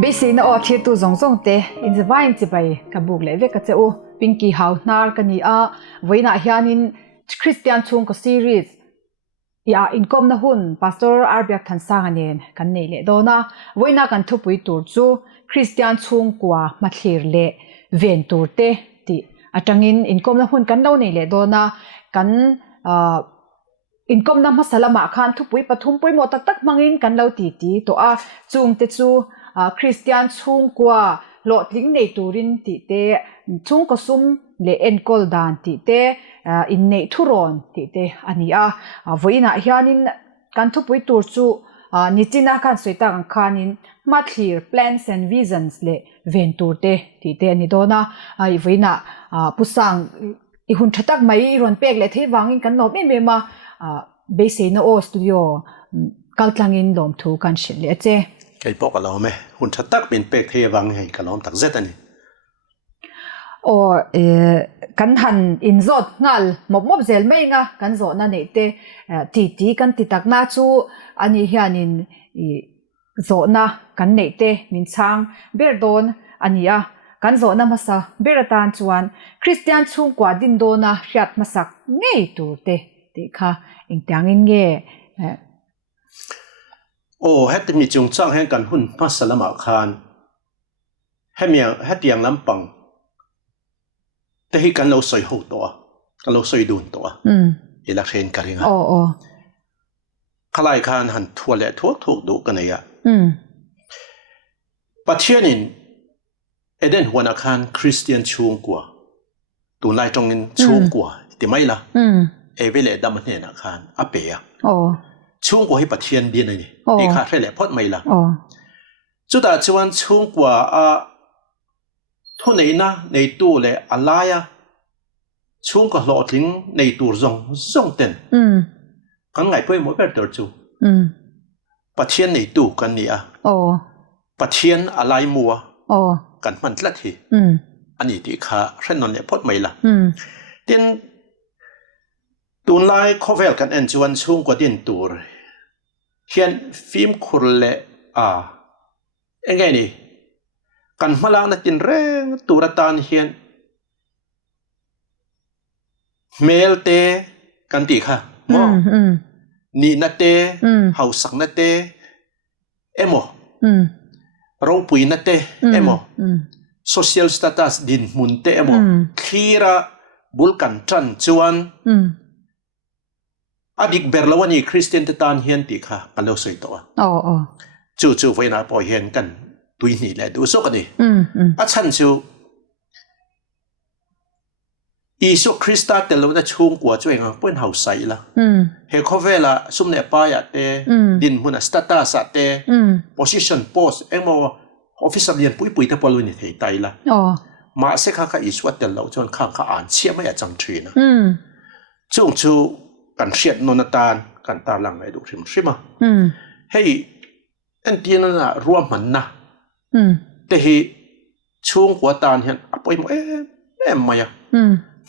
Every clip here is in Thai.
basi na o thir tu zong zong te in zwain chi bai ka buk le ve ka che u pinky how nar ka ni a voina hianin Christian chung ko series ya income na hun pastor Arbiak than sang anen kan nei le do na voina kan thu pui tur chu Christian chung kwa ma thlir le ven tur te ti atangin income na hun kan lo nei le do na kan income na masalama khan thu pui pathum pui mo tak tak mangin kan lo ti ti to a chung te chu Christian chung kwa lo tling nei turin ti te chung ko sum le enkol dan ti te in nei thuron ti te ania voina hianin kan thu pui tur chu nitina khan soita kan khanin mathlir plans and visions le ventur te ti te ni dona ai voina pusang I hun thatak mai ron pek le the wangin kan no me ma base no o studio kaltlangin lom thu kan shil le che kai pok alo me hun thatak bin pek the wang hei kalom tak zet ani o kan han in zot ngal mop zel mai nga kan zo na ne te ti kan ti tak na chu ani hianin zo na kan ne te min chang berdon ania kan zo na masa beratan chuan Christian chung kwa din do na hriat masak ngei tur te ti kha ingtiangin nge het mi chung chang hen kan hun masalama khan hetiang lampang te hi kan lo soi ho to kan lo soi dun to election karinga khalai khan han thuale thok du kan ya pathianin eden huana khan Christian chung kwa tu lai tongin chung kwa ti mai la evele dam ne na khan ape ya chung kwa hi pathian din ani ti kha hle phot mai la chu da chuan chung kwa a thu nei na nei tu le alaya chung ka lo tling nei tur zong ten kan ngai poi mo ber tur chu pathian nei tu kan ni a pathian alai muwa kan man tlat hi ani ti kha hrenon le phot mai la tin tun lai khovel kan en chuan chung ko din tur hian film khur le engai ni kan malang na tin reng turatan hian mel te kan ti kha mo ni na te hausak na te emo ro pui na te emo social status din mun te emo khira bulkan tran chuan adik berlawani Christian te tan hian ti kha kalo soi to chu voina po hian kan tui ni le du so kani a chan chu Isu Krista telo na chung kwa chu engang pon hau sai la he khovela sumne pa ya te din huna status te position post emo officer lian pui te polu ni thei tai la ma se kha isu telo chon kha an chia ma ya chang thina chung chu kan hriat nonatan kan ta lang ai du rim rima hei en tiana na ruam man na te hi chung kwa tan hian apoi mo em maya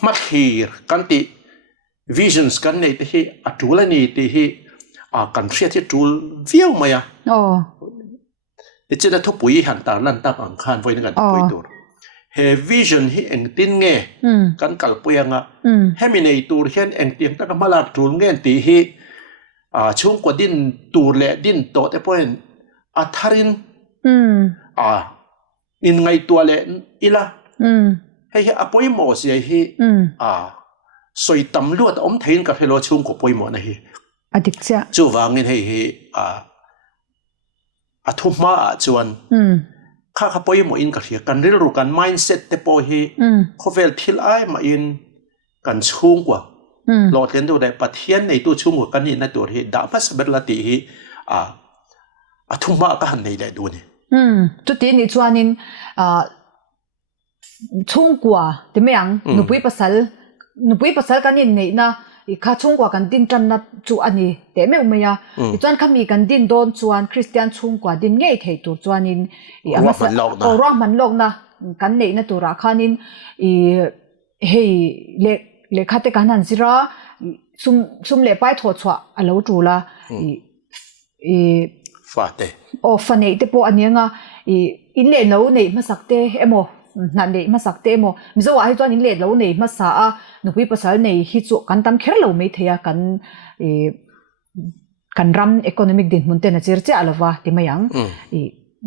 mathir kan ti visions kan nei te hi atula ni te hi kan hriat hi tul viau maya ichena thopui han ta lan tak ang khan voina kan pui tur he vision hi eng tin nge kan kalpuyanga heminei tur hian eng tiang tak malak tul ngen ti hi chung kwa din tur le din to te point atharin in ngai tua le ila hei apoi mo sia hi soi tam luat om thein ka phelo chung ko poi mo na hi adik cha chu wangin hei hi athuma chuan kha poi mo in ka hria kan ril ru kan mindset te po hi khovel thil ai ma in kan chung kwa lo tlen do dai pathian nei tu chung ko kan ni na tur hi da ma saber la ti hi athuma ka han nei le du ni chu ti ni chuanin chung kwa te meang nupui pasal kan in nei na kha chung kwa kan din tan na chu ani te me umaya chuan khami kan din don chuan Christian chung kwa din ngei thei tur chuanin man lok na kan nei na tura khanin hei le khate kan han zira sum le pai tho chwa alo tu la ฟ้าเตโอ้ฟันเนตปอันนี้ง่ะอินเล่เราเนี่ยมาสักเตเอโมนั่นเนี่ยมาสักเตโมมิจฉาว่าให้ตัวอินเล่เราเนี่ยมาสักหนูพี่ภาษาเนี่ยฮิตสุกันตามแค่เราไม่เทียกันรัมอีโคโนมิกดินมุนเตนะเจอร์เจ้าละวะที่ไม่ยัง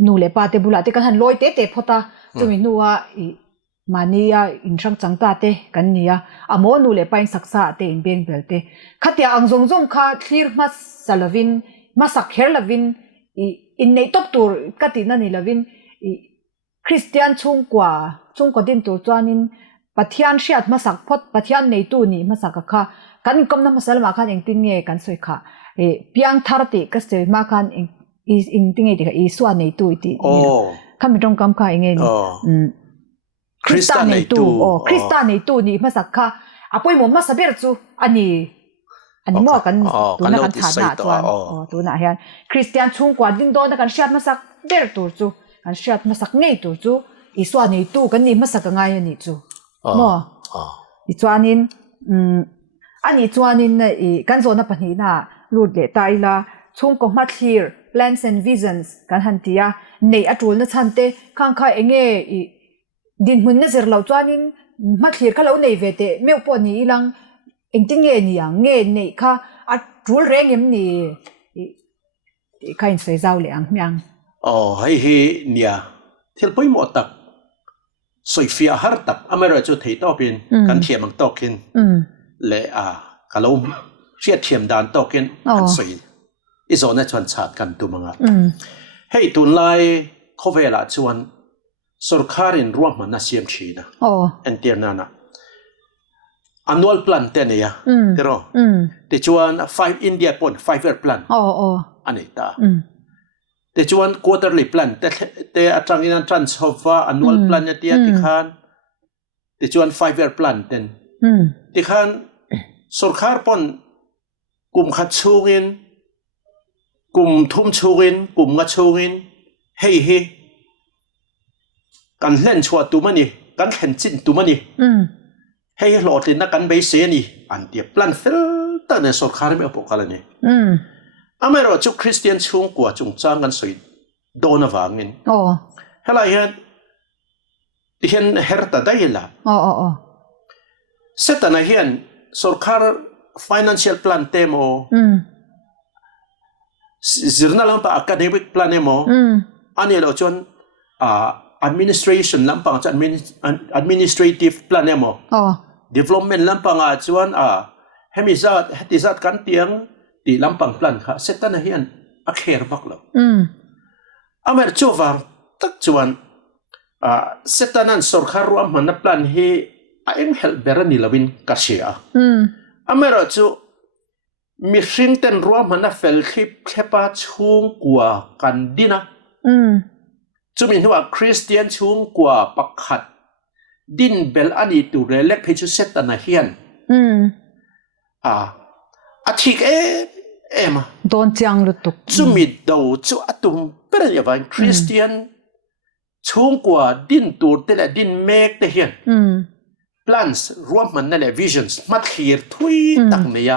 นูเล่ป้าเตบุลาเตกันหันลอยเตพอตาจุมินัวมานี่อินช่างจังตาเตกันนี่อะโมนูเล่ป้าอินสักษาเตอินเบงเบลเตขัดยาอังซงซงข้าคลีร์มาสลาวินมาสักเฮลาวินอินในท็อปตัวกัตินันนี่ลาวินคริสเตียนช่วงกว่าดินตัวจานินปัทยานเชียดมาสักพอดปัทยานในตัวนี้มาสักค่ะกันกำนันมาสลมาคันเองติงเงกันสวยค่ะเพียงทาร์ติก็เสียมาคันเองติงเงติค่ะส่วนในตัวอีข้ามีตรงคำค่ะเองคริสตันในตัวคริสตันในตัวนี้มาสักค่ะอ่ะพอมันมาสับเบิร์จูอันนี้มั่วกันตัวนักฐานหน้าจวนตัวนักเรียนคริสเตียนช่วงกว่าดินโดนกันเชียดมาสักเบิร์ตัวจูกันเชียดมาสักในตัวจูส่วนในตัวกันนี่มาสักง่ายนี่จูมั่วส่วนนี้อันนี้ส่วนนี้กันโซนปัญหาหน้ารูดเละตายละช่วงก็มาคลีร์ plans and visions กันหันที่ในอัตรูนั้นฉันเตะข้างใครเองดินมันน่าจะเราส่วนนี้มาคลีร์ก็เราในเวทไม่อุปนิลังเองจริงเงี้ยนี่นี่ค่ะอัตรูเร่งยังนี่ใครใส่เจ้าเลยยังให้เนี่ยที่เราไปหมดตักสวยฟิอาฮาร์ตักอเมริกาจะถือต่อเป็นการเทียมมันต่อกินและก็เราเชียดเทียมดานต่อกินอันสวยอีโซนชวนชาติกันตัวมังให้ตุนไล่เขาเวลาชวนสุรคารินรวมมันน่าเสียมชีนะอันเดียร์นั่นannual plan เท่านี้เดี๋ยวแต่ชวน5 Indiaปน5-year plan อันนี้ตาแต่ชวน quarterly plan แต่อาจารย์นี่นั่น transfer annual plan เนี่ยที่ขันแต่ชวน5-year plan เต็นที่ขันสุรคาร์ปนกลุ่มขัดชูงินกลุ่มทุ่มชูงินกลุ่มงัดชูงินเฮ้กันเล่นชัวตัวมันนี่กันเห็นจินตัวมันนี่ให้หลอดเลยนักการไปเสียนี่อันเดียบลันฟิลตั้งแต่สุดขาไม่เอาปกอะไรนี่อเมริกาจุคริสเตียนช่วงกว่าจงจ้างกันสวยโดนวางเงินเฮ้ยเห็นเฮร์ตได้ยินละเสร็จแล้วเห็นสุดขา financial plan เต็มจิรนาลังปะ academic plan เต็มอันนี้เราจนadministration ลำพังจะ administrative plan เนี่ยมั้ง development ลำพังจวนให้มีจัดการเตียงที่ลำพัง plan ค่ะเสร็จแล้วเห็นเคร์บักแล้วอเมริกาว่าตักจวนเสร็จแล้วนั้นสุรคารวมมัน plan ให้เอ็มเฮลเบอร์นี่ลวินกัชเชียอเมริกามีสิ่งเต็มรวมมันเฟลคลิปแค่ปัจจุบันกว่ากันดีนะจุมินว่าคริสเตียนช่วงกว่าปักขัดดินเบลอันนี้ตัวเล็กเพจุเซตนาเฮียนอาทิตย์มาโดนจังลุตุกจุมิดดูจุอตุมเป็นอย่างไรคริสเตียนช่วงกว่าดินตัวแต่ละดินเมกเฮียนplans รวมมันนั่นแหละ visions มัดเขียร์ทุยตักเนีย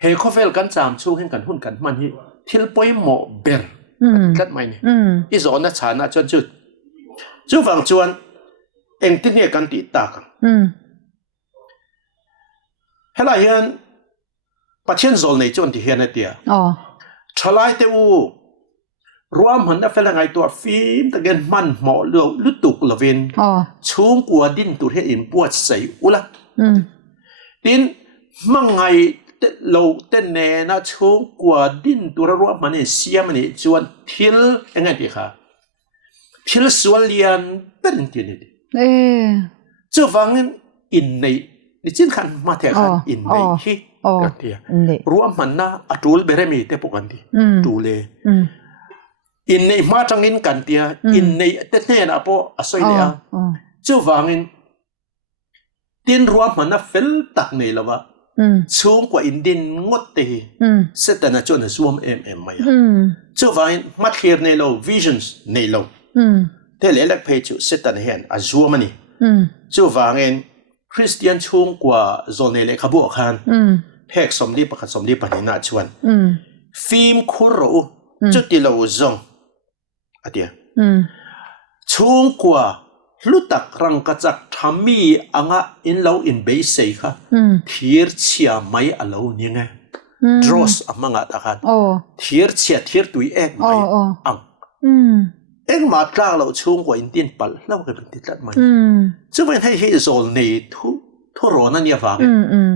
เฮ้เขาเฟลกันจามช่วงเห็นกันหุ่นกันมันที่ทิลปอยโมเบร์กัดไม่เนี่ยอีโซนน่ะชานะจวนจุดฟังจวนเองที่เนี่ยกันติดตากันเฮ้ยล่ะเห็นปัจจัยโซนในจวนที่เห็นเนี่ยเดียทลายเตอูรวมหันน่ะเฟลไงตัวฟิล์มตะเกียนมันหมอเลือลุตุกละเวนช่วงกว่าดินตัวเห็นปวดใส่อุละดินมังไงเราเต้นเนนะช่วงกว่าดินตัวรวมมันเนี่ยเสียมันเนี่ยจวนทิลยังไงดีค่ะทิลส่วนเลียนเป็นที่นี่จะฟังอินในดิฉันขันมาแทนขันอินในที่กันเดียรวมมันนะอัตรูลเบรมีเตปกันดีดูเลยอินในมาจังอินกันเดียอินในเต้นเนนะพออาศัยเนี่ยจะฟังดินรวมมันนะเฟลตักในละวะช่วงกว่าอินดินงดเตะเสร็จแต่น่ะจนสวมมาช่วงว่ามัดเขียนในเรา visions ในเราเทเลเล็กเพจเสร็จแต่เห็นสวมนี่ช่วงว่าคริสเตียนช่วงกว่าโซนในเล็กขบวนการเพกสมดีประคันสมดีปฏิณาชวนฟิล์มคุโร จุดที่เราจงอะเดียช่วงกว่าลุตักรังกจักทำมีอ่างอินเราอินเบสเซ่ค่ะทีร์เชียไม่อเราเนี่ยไงdraws อ่ะมังอ่ะตะกันทีร์เชียทีร์ตุยเอกไม่อ่างเอ็งมาตราเราช่วงกว่าอินเดียนปัลเราก็เป็นติดตัดไหมจะเป็นให้ฮิโซลนี่ทุรอนั่นเนี่ยฟัง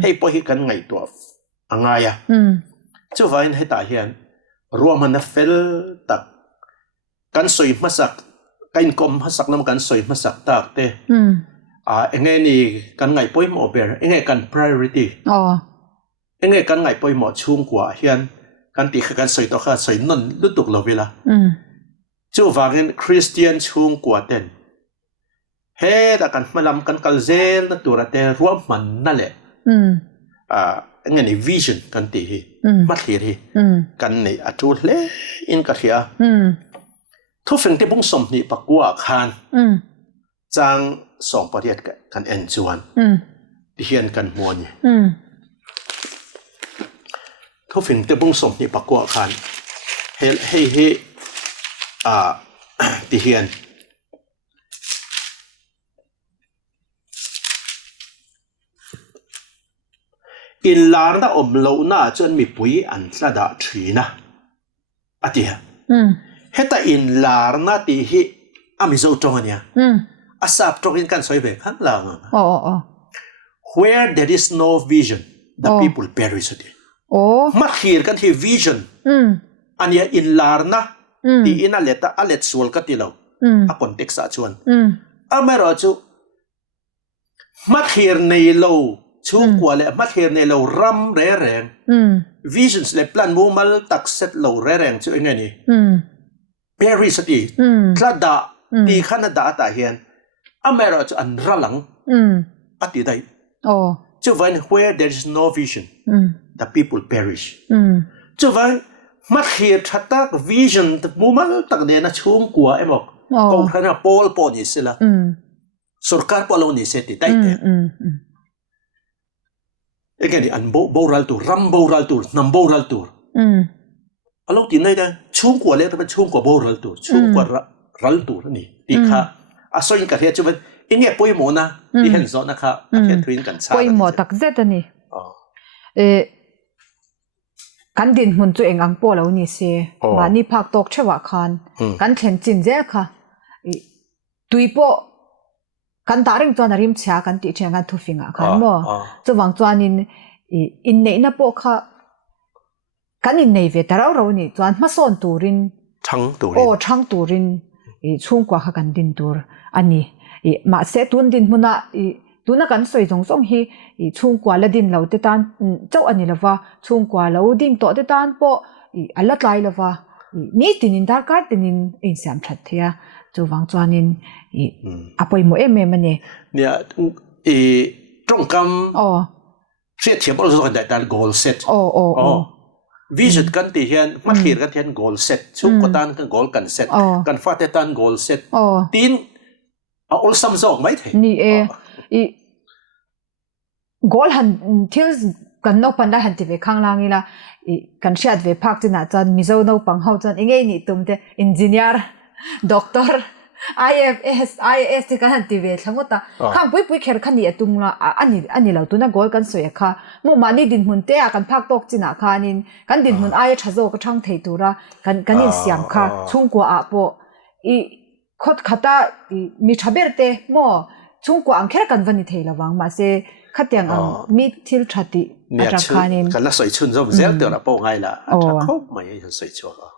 ให้พอให้กันไงตัวอ่างไงอ่ะจะเป็นให้ตาเฮียนรวมมันเฟลตักกันสวยมาสักกันกลมมาสักน้ำกันสวยมาสักตักเต้เอ็งไงนี่กันไงป่วยหมอเบอร์เอ็งไงกัน priority เอ็งไงกันไงป่วยหมอช่วงกว่าเฮียนกันตีกันสวยต่อกันสวยนั่นลุตุกเราเวลาจู่ฟังคริสเตียนช่วงกว่าเต้นเฮ้แต่กันมาลำกันกัลเซลนั่นตัวเต้รวมมันนั่นแหละเอ็งไงนี่ vision กันตีมาเทียร์กันนี่อัตุเล่อินกันเทียทุกสิ่งที่บุ้งสมนี่ปักว่าคานจางสองประเทศกันเอ็นจวนที่เฮียนกันมวนทุกสิ่งที่บุ้งสมนี่ปักว่าคานเฮ้ที่เฮียนอินลาร์น่ะอมโลน่าจนมีปุยอันสะดาทีนะอะที่เฮต้าอินลาร์น่ะที่ฮิอามิโซตรงนี้อาสับตรงนี้กันสวยแบบข้างหลังwhere there is no vision the people perish มาเขียนกันที่ vision อันนี้อินลาร์น่ะที่อินอะไรต่ออะไรส่วนกันที่เราคอนเท็กซ์ชวนไม่รู้จูมาเขียนในเราช่วงกว่าเลยมาเขียนในเรารำแรงvisions เลย plan มูมัลตักเซตเราแรงช่วยไงนี่Paris ที่คลาดาที่ขนาดาตาเฮียนอเมริกาอันรัลังปฏิได้จะวัน where there is no vision the people perish จะวันมาเขียนชัดตัก vision มูมัลตักเนี่ยนะช่วงกว่าไอ้บอกกองทัพโปลนี่สิละสุรการโปลนี่เสร็จได้เอ็งนี่อันโบราณตัวรำโบราณตัวน้ำโบราณตัวอารมณ์ที่ไหนได้ช่วงกว่าเลยแต่เป็นช่วงกว่าโบราณตัวช่วงกว่ารัลตัวนี่ที่ข้าอาศัยกันเทียจะเป็นอินเดียป่วยหมอนะที่เห็นสอนนะคะเทียนทวินกันชาป่วยหมอตักเจ็ดนี่กันดินมันตัวเองอังโปแล้วนี่เสียมานี่พักตกเชวะคันกันเทนจินเจ้าค่ะตุยโปกันตาริงจวนริมเชียกันติเชียกันทุฟิงอ่ะคันบ่จะวางจวนินอินเนน่ะโปค่ะกันอินเนเวตเรานี่จวนมาสอนตูรินช่างตูรินช่างตูรินช่วงกว่ากันดินตูรอันนี้มาเสตุนดินมุนะตุนกันสวยสงฮีช่วงกว่าละดินเราเตตันเจ้าอันนี้ละว่าช่วงกว่าเราดิ่งโตเตตันโปอัลละไลละว่านี่ตินินดาร์การตินินอินสามชัดเทียจะวางจวนินอภัยโมเอเมมันเนี่ยตรงคำเสียเทียบเราจะได้ goal set vision กันที่เห็นมาเขียนกันที่เห็น goal set ช่วงกตันกัน goal กัน set กันฟาเตตัน goal set ตีนเอาซ้ำซ้อนไม่ถึงนี่goal หันที่กันนกปันได้หันที่ไปข้างล่างนี่ละกันเชื่อไปพักที่น่าจะมิโซนกปังเขาจนเองนี่ตุ้มเตอินจิเนียร์ด็อกเตอร์ IAS ที่กันหันที่ไปทั้งหมดข้างปุ้ยแค่ขันนี่ตุ้มละอันนี้เราตัวนั้น goal กันสวยค่ะมุ่งมันนี่ดินหุ่นเตะกันพักตกที่น่าค่ะนี่กันดินหุ่นชะโซก็ช่างเทตัวละกันนี่เสียงค่ะช่วงกว่าโปขดขัดมีชาเบอร์เตโมช่วงกว่าอังแค่กันวันนี้เทละวังมาเสขัดยังมีทิลชัดดิอาจารย์คานินกันละสวยชุนจะเสียเดี๋ยวละโป้ไงล่ะอาจารย์เขาไม่ยังสวยชัวร์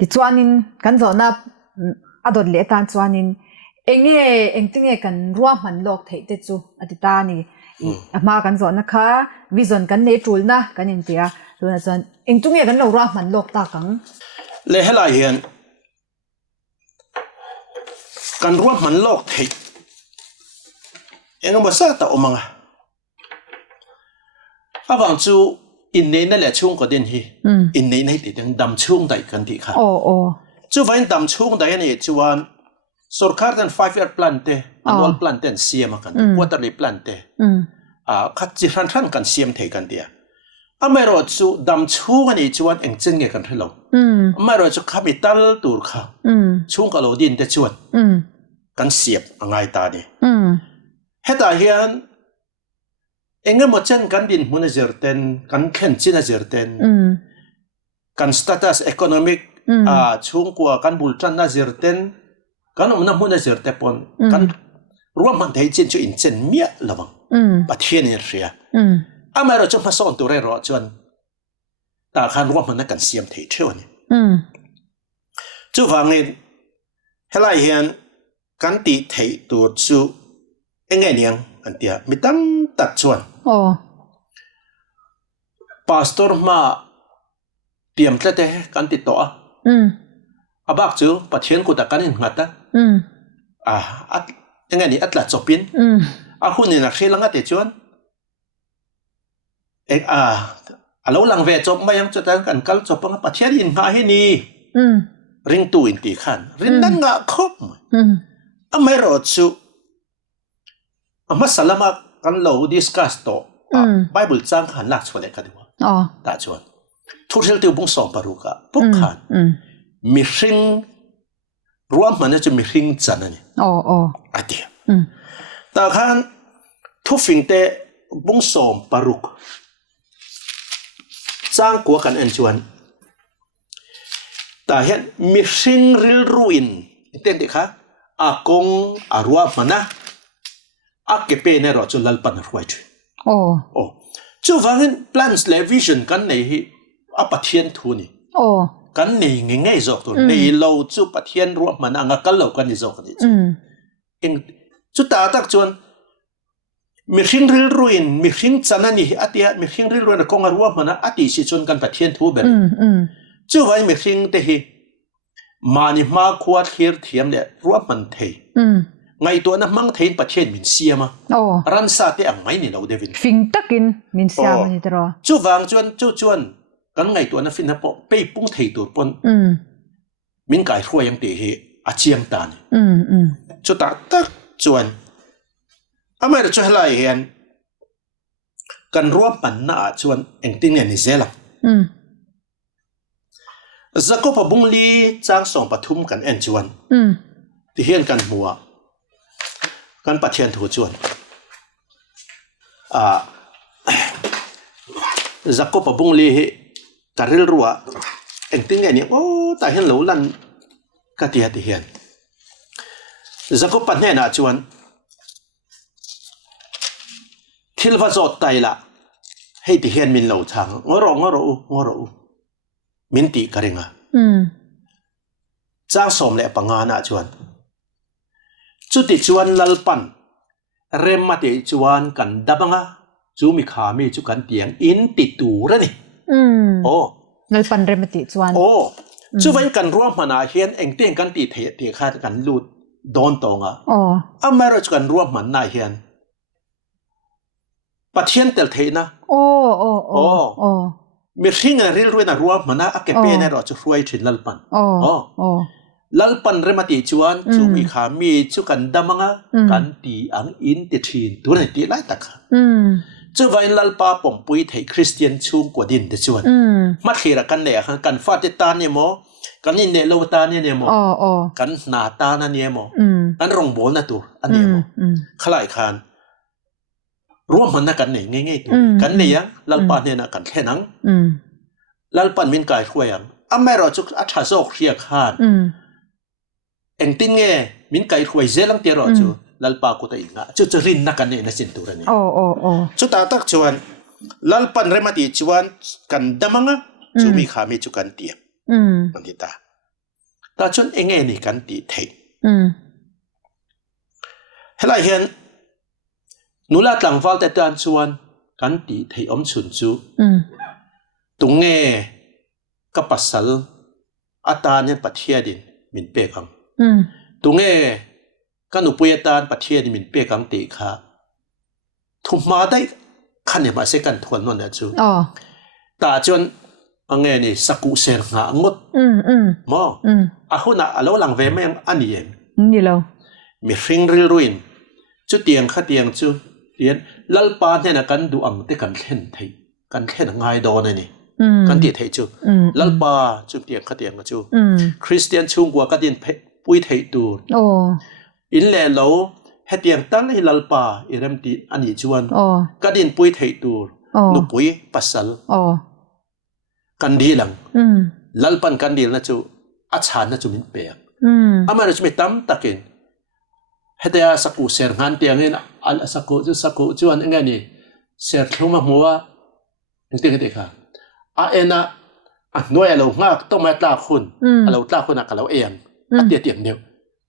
ดิจวนินกันจะนับอดเลตันจวนินเองตึงกันร่วมมันโลกเทเตจูอดิตานี่มากันจะนะคะวิจารณ์กันในจุลนะกันยังเดียดูนะจวนเองตึงกันเราร่วมมันโลกตากังเลยให้เราเห็นกันร่วมมันโลกเทเองมาสักแต่อมังอาวังจูอินเนนั่นแหละช่วงก็เด่นฮีอินเนนั่นติดยังดำช่วงใดกันที่ค่ะจูวันดำช่วงใดนี่จวนสุรคาร์ดัน 5-year plan เต annual plan เตนเสียมากัน quarterly plan เตคัดจิรันกันเสียมเทกันเดีย ไม่รอจูดำชูกันอีจวนเองเจนเงกันให้เราไม่รอจูขับอิตัลตูร์ค่ะช่วงกับเราดินแต่จวนกันเสียบอ่างไงตาเนี่ยเหตุเฮียนเองก็มาเจนกันดินมุนเจอร์เตนกันเข็นจินเจอร์เตนกันสเตตัสอีโคโนมิกช่วงกว่ากันบุลจันน่าเจอร์เตนกันมันมุนเจอร์เตปอนกันรวมมันให้เจนจูอินเจนเมียละวังปัจเจียนเรียไม่รอจูมาสอนตัวเรอจวนแต่ขันรวมมันนักกันเสียมเที่ยวนี่จูฟังเองเฮลัยเฮียนกันตีเที่ยวตัวจูเองไงเนี่ยอันเดียไม่ตั้งตัดชวนพาสตอร์มาเตรียมเตะกันติดต่อบักจูปัจเจียนกูตะกันเห็นงัดนะเองไงนี่อัตลัดจบินคุณนี่นักเรียนลังกัดชวนเราหลังเวจบมายังจะแต่งกันกัลจบปังปัจเจียนอินหาให้นี่ริงตูอินตีขันริงนั่งงะครบไม่รอจูมาสลามากันเราดิสคัสโตไบเบิลจ้างขันหลักชวนเด็กกันดีกว่าตาชวนทุกเรื่องที่บุ้งส่งปารุกะปุ๊กขันมีริงรวมมันจะมีริงจันนี่อันเดียแต่ขันทุกสิ่งเตบุ้งส่งปารุกจ้างกัวกันเอ็นชวนแต่เห็นมีริงริลรูอินเต็มเด็กค่ะอากงอารวามันนะเก็บเป็นรอจุลลปันรวยจุจู่ฟังเห็น plans และ vision กันในปัจเจียนทุนี่กันในง่ายๆจอกตัวในเราจู่ปัจเจียนรวมมันกันเรากันนี่จอกกันนี่เองจู่ตาตักจวนมีสิ่งริลรุนมีสิ่งจันนั่นนี่อัตยามีสิ่งริลรุนกงอารวามันอัติสิจวนกันปัจเจียนทุเบลจู่ฟังมีสิ่งเตะมานี่มาขวดเขียร์เทียมเนี่ยรวมมันเทไงตัวนั้นมั่งเทนประเทศมินเซียมารันซาเตอังไม่นี่เราเดวินฟิงตักินมินเซียมันนี่ตรอจู่ฟังจวนกันไงตัวนั้นฟินนะปอไปปุ้งเทตัวปนมินไก่ทั่วยังเตะอาเจียงตานจู่ตักจวนไม่ได้ช่วยอะไรเห็นกันรวมปันน่าจวนเอ็งติ้งเงินนิเซลังจะก็พบุ้งลีจ้างส่งปฐุมกันเอ็นจวนที่เห็นกันหัวกันปัจเจียนถูจวนจะก็พบุ้งลีการเรียนรู้เอ็งติ้งไงเนี่ยโอ้แต่เห็นหลูลันก็ที่เห็นจะก็ปัจเจียนจวนทิลฟ้าจดไตละให้ที่เห็นมินเหล่าทางงอรอมินตีกระเริงจ้างสมเละปังงานจวนจุดที่จวนลัลปันเริ่มมาที่จวนกันดับงะจูมีขามีจุกันเตียงอินติตูระนี่โอ้ลัลปันเริ่มมาที่จวนโอ้จูวันกันร่วมมานาเฮียนเอ็งเตียงกันตีเทียขาดกันลูดโดนตองอ่ะไม่รู้จุกันร่วมมันนาเฮียนปัจเจียนเตลเทนะโอ้มีสิ่งอะไรรวยนะรวมมันนะเก็บเป็นเราจะรวยถึงลัลปันลัลปันเริ่มตีจวนจูมีขามีจูกันดำมังกันตีอังอินติทินตัวไหนตีไล่ตักจูวันลัลปาปมปุยไทยคริสเตียนชุ่มกว่าดินเดจวนมาเขียนกันเนี่ยกันฟาติตาเนี่ยโมกันนี่เนโลตาเนี่ยโมกันนาตาเนี่ยโมกันรองโบนะตัวอันนี้โมขลายคานรวมมันนะกันเนี่ยง่ายๆตัวกันเนี่ยลัลปันเนี่ยนะกันแค่นั้นลัลปันมินกายช่วยยังไม่รอจุกอัฐาโซกเรียกขานเอ็งติงเง่มินกายช่วยเจลังเตรอจูลัลปากุตอิงะจุจะรินนักกันเนี่ยนะสินตัวนี้จุตาตักจวนลัลปันเรมาตีจวนกันดมังะจูมีขามีจุกันเตียมันติตาตาจนเอ็งเง่นี่กันตีเทเฮลัยเห็นนุลาตังฟัลแต่ตานชวนกันตีเทอมชุนจูตุงเง่กับปัสสลอาตาเนี่ยปัจเจียดินมินเปกังตุงเง่กันอุปยตานปัจเจียดินมินเปกังตีขาทุกมาได้ขันเนี่ยมาเสกันทวนนั่นเนี่ยจูตาจนอังเง่นี่สักุเซร์งางดมออาหุน่ะเราหลังเวไม่ยังอันนี้เองนี่เรามีฟิงริลรุนจุดเตียงข้าเตียงจูเตียนลัลปาเนี่ยนะกันดูอังเตกันเล่นไทย kan khen ngai do này kan ti thei chu lalpa chu tiang kha tiang chu Christian chung kwa ka din pui thei tur in le lo he tiang tan hi lalpa iram ti ani chuan ka din pui thei tur nu pui pasal kan di lang lalpan kan dil na chu a chan na chu min pe ama na chu mi tam takin hetia saku ser ngan tiang in al saku chuan enga ni ser thuma muwa ting te kha a ena a noi alo ngak to ma tla khun alo tla khun a kalo em a tia tiang neu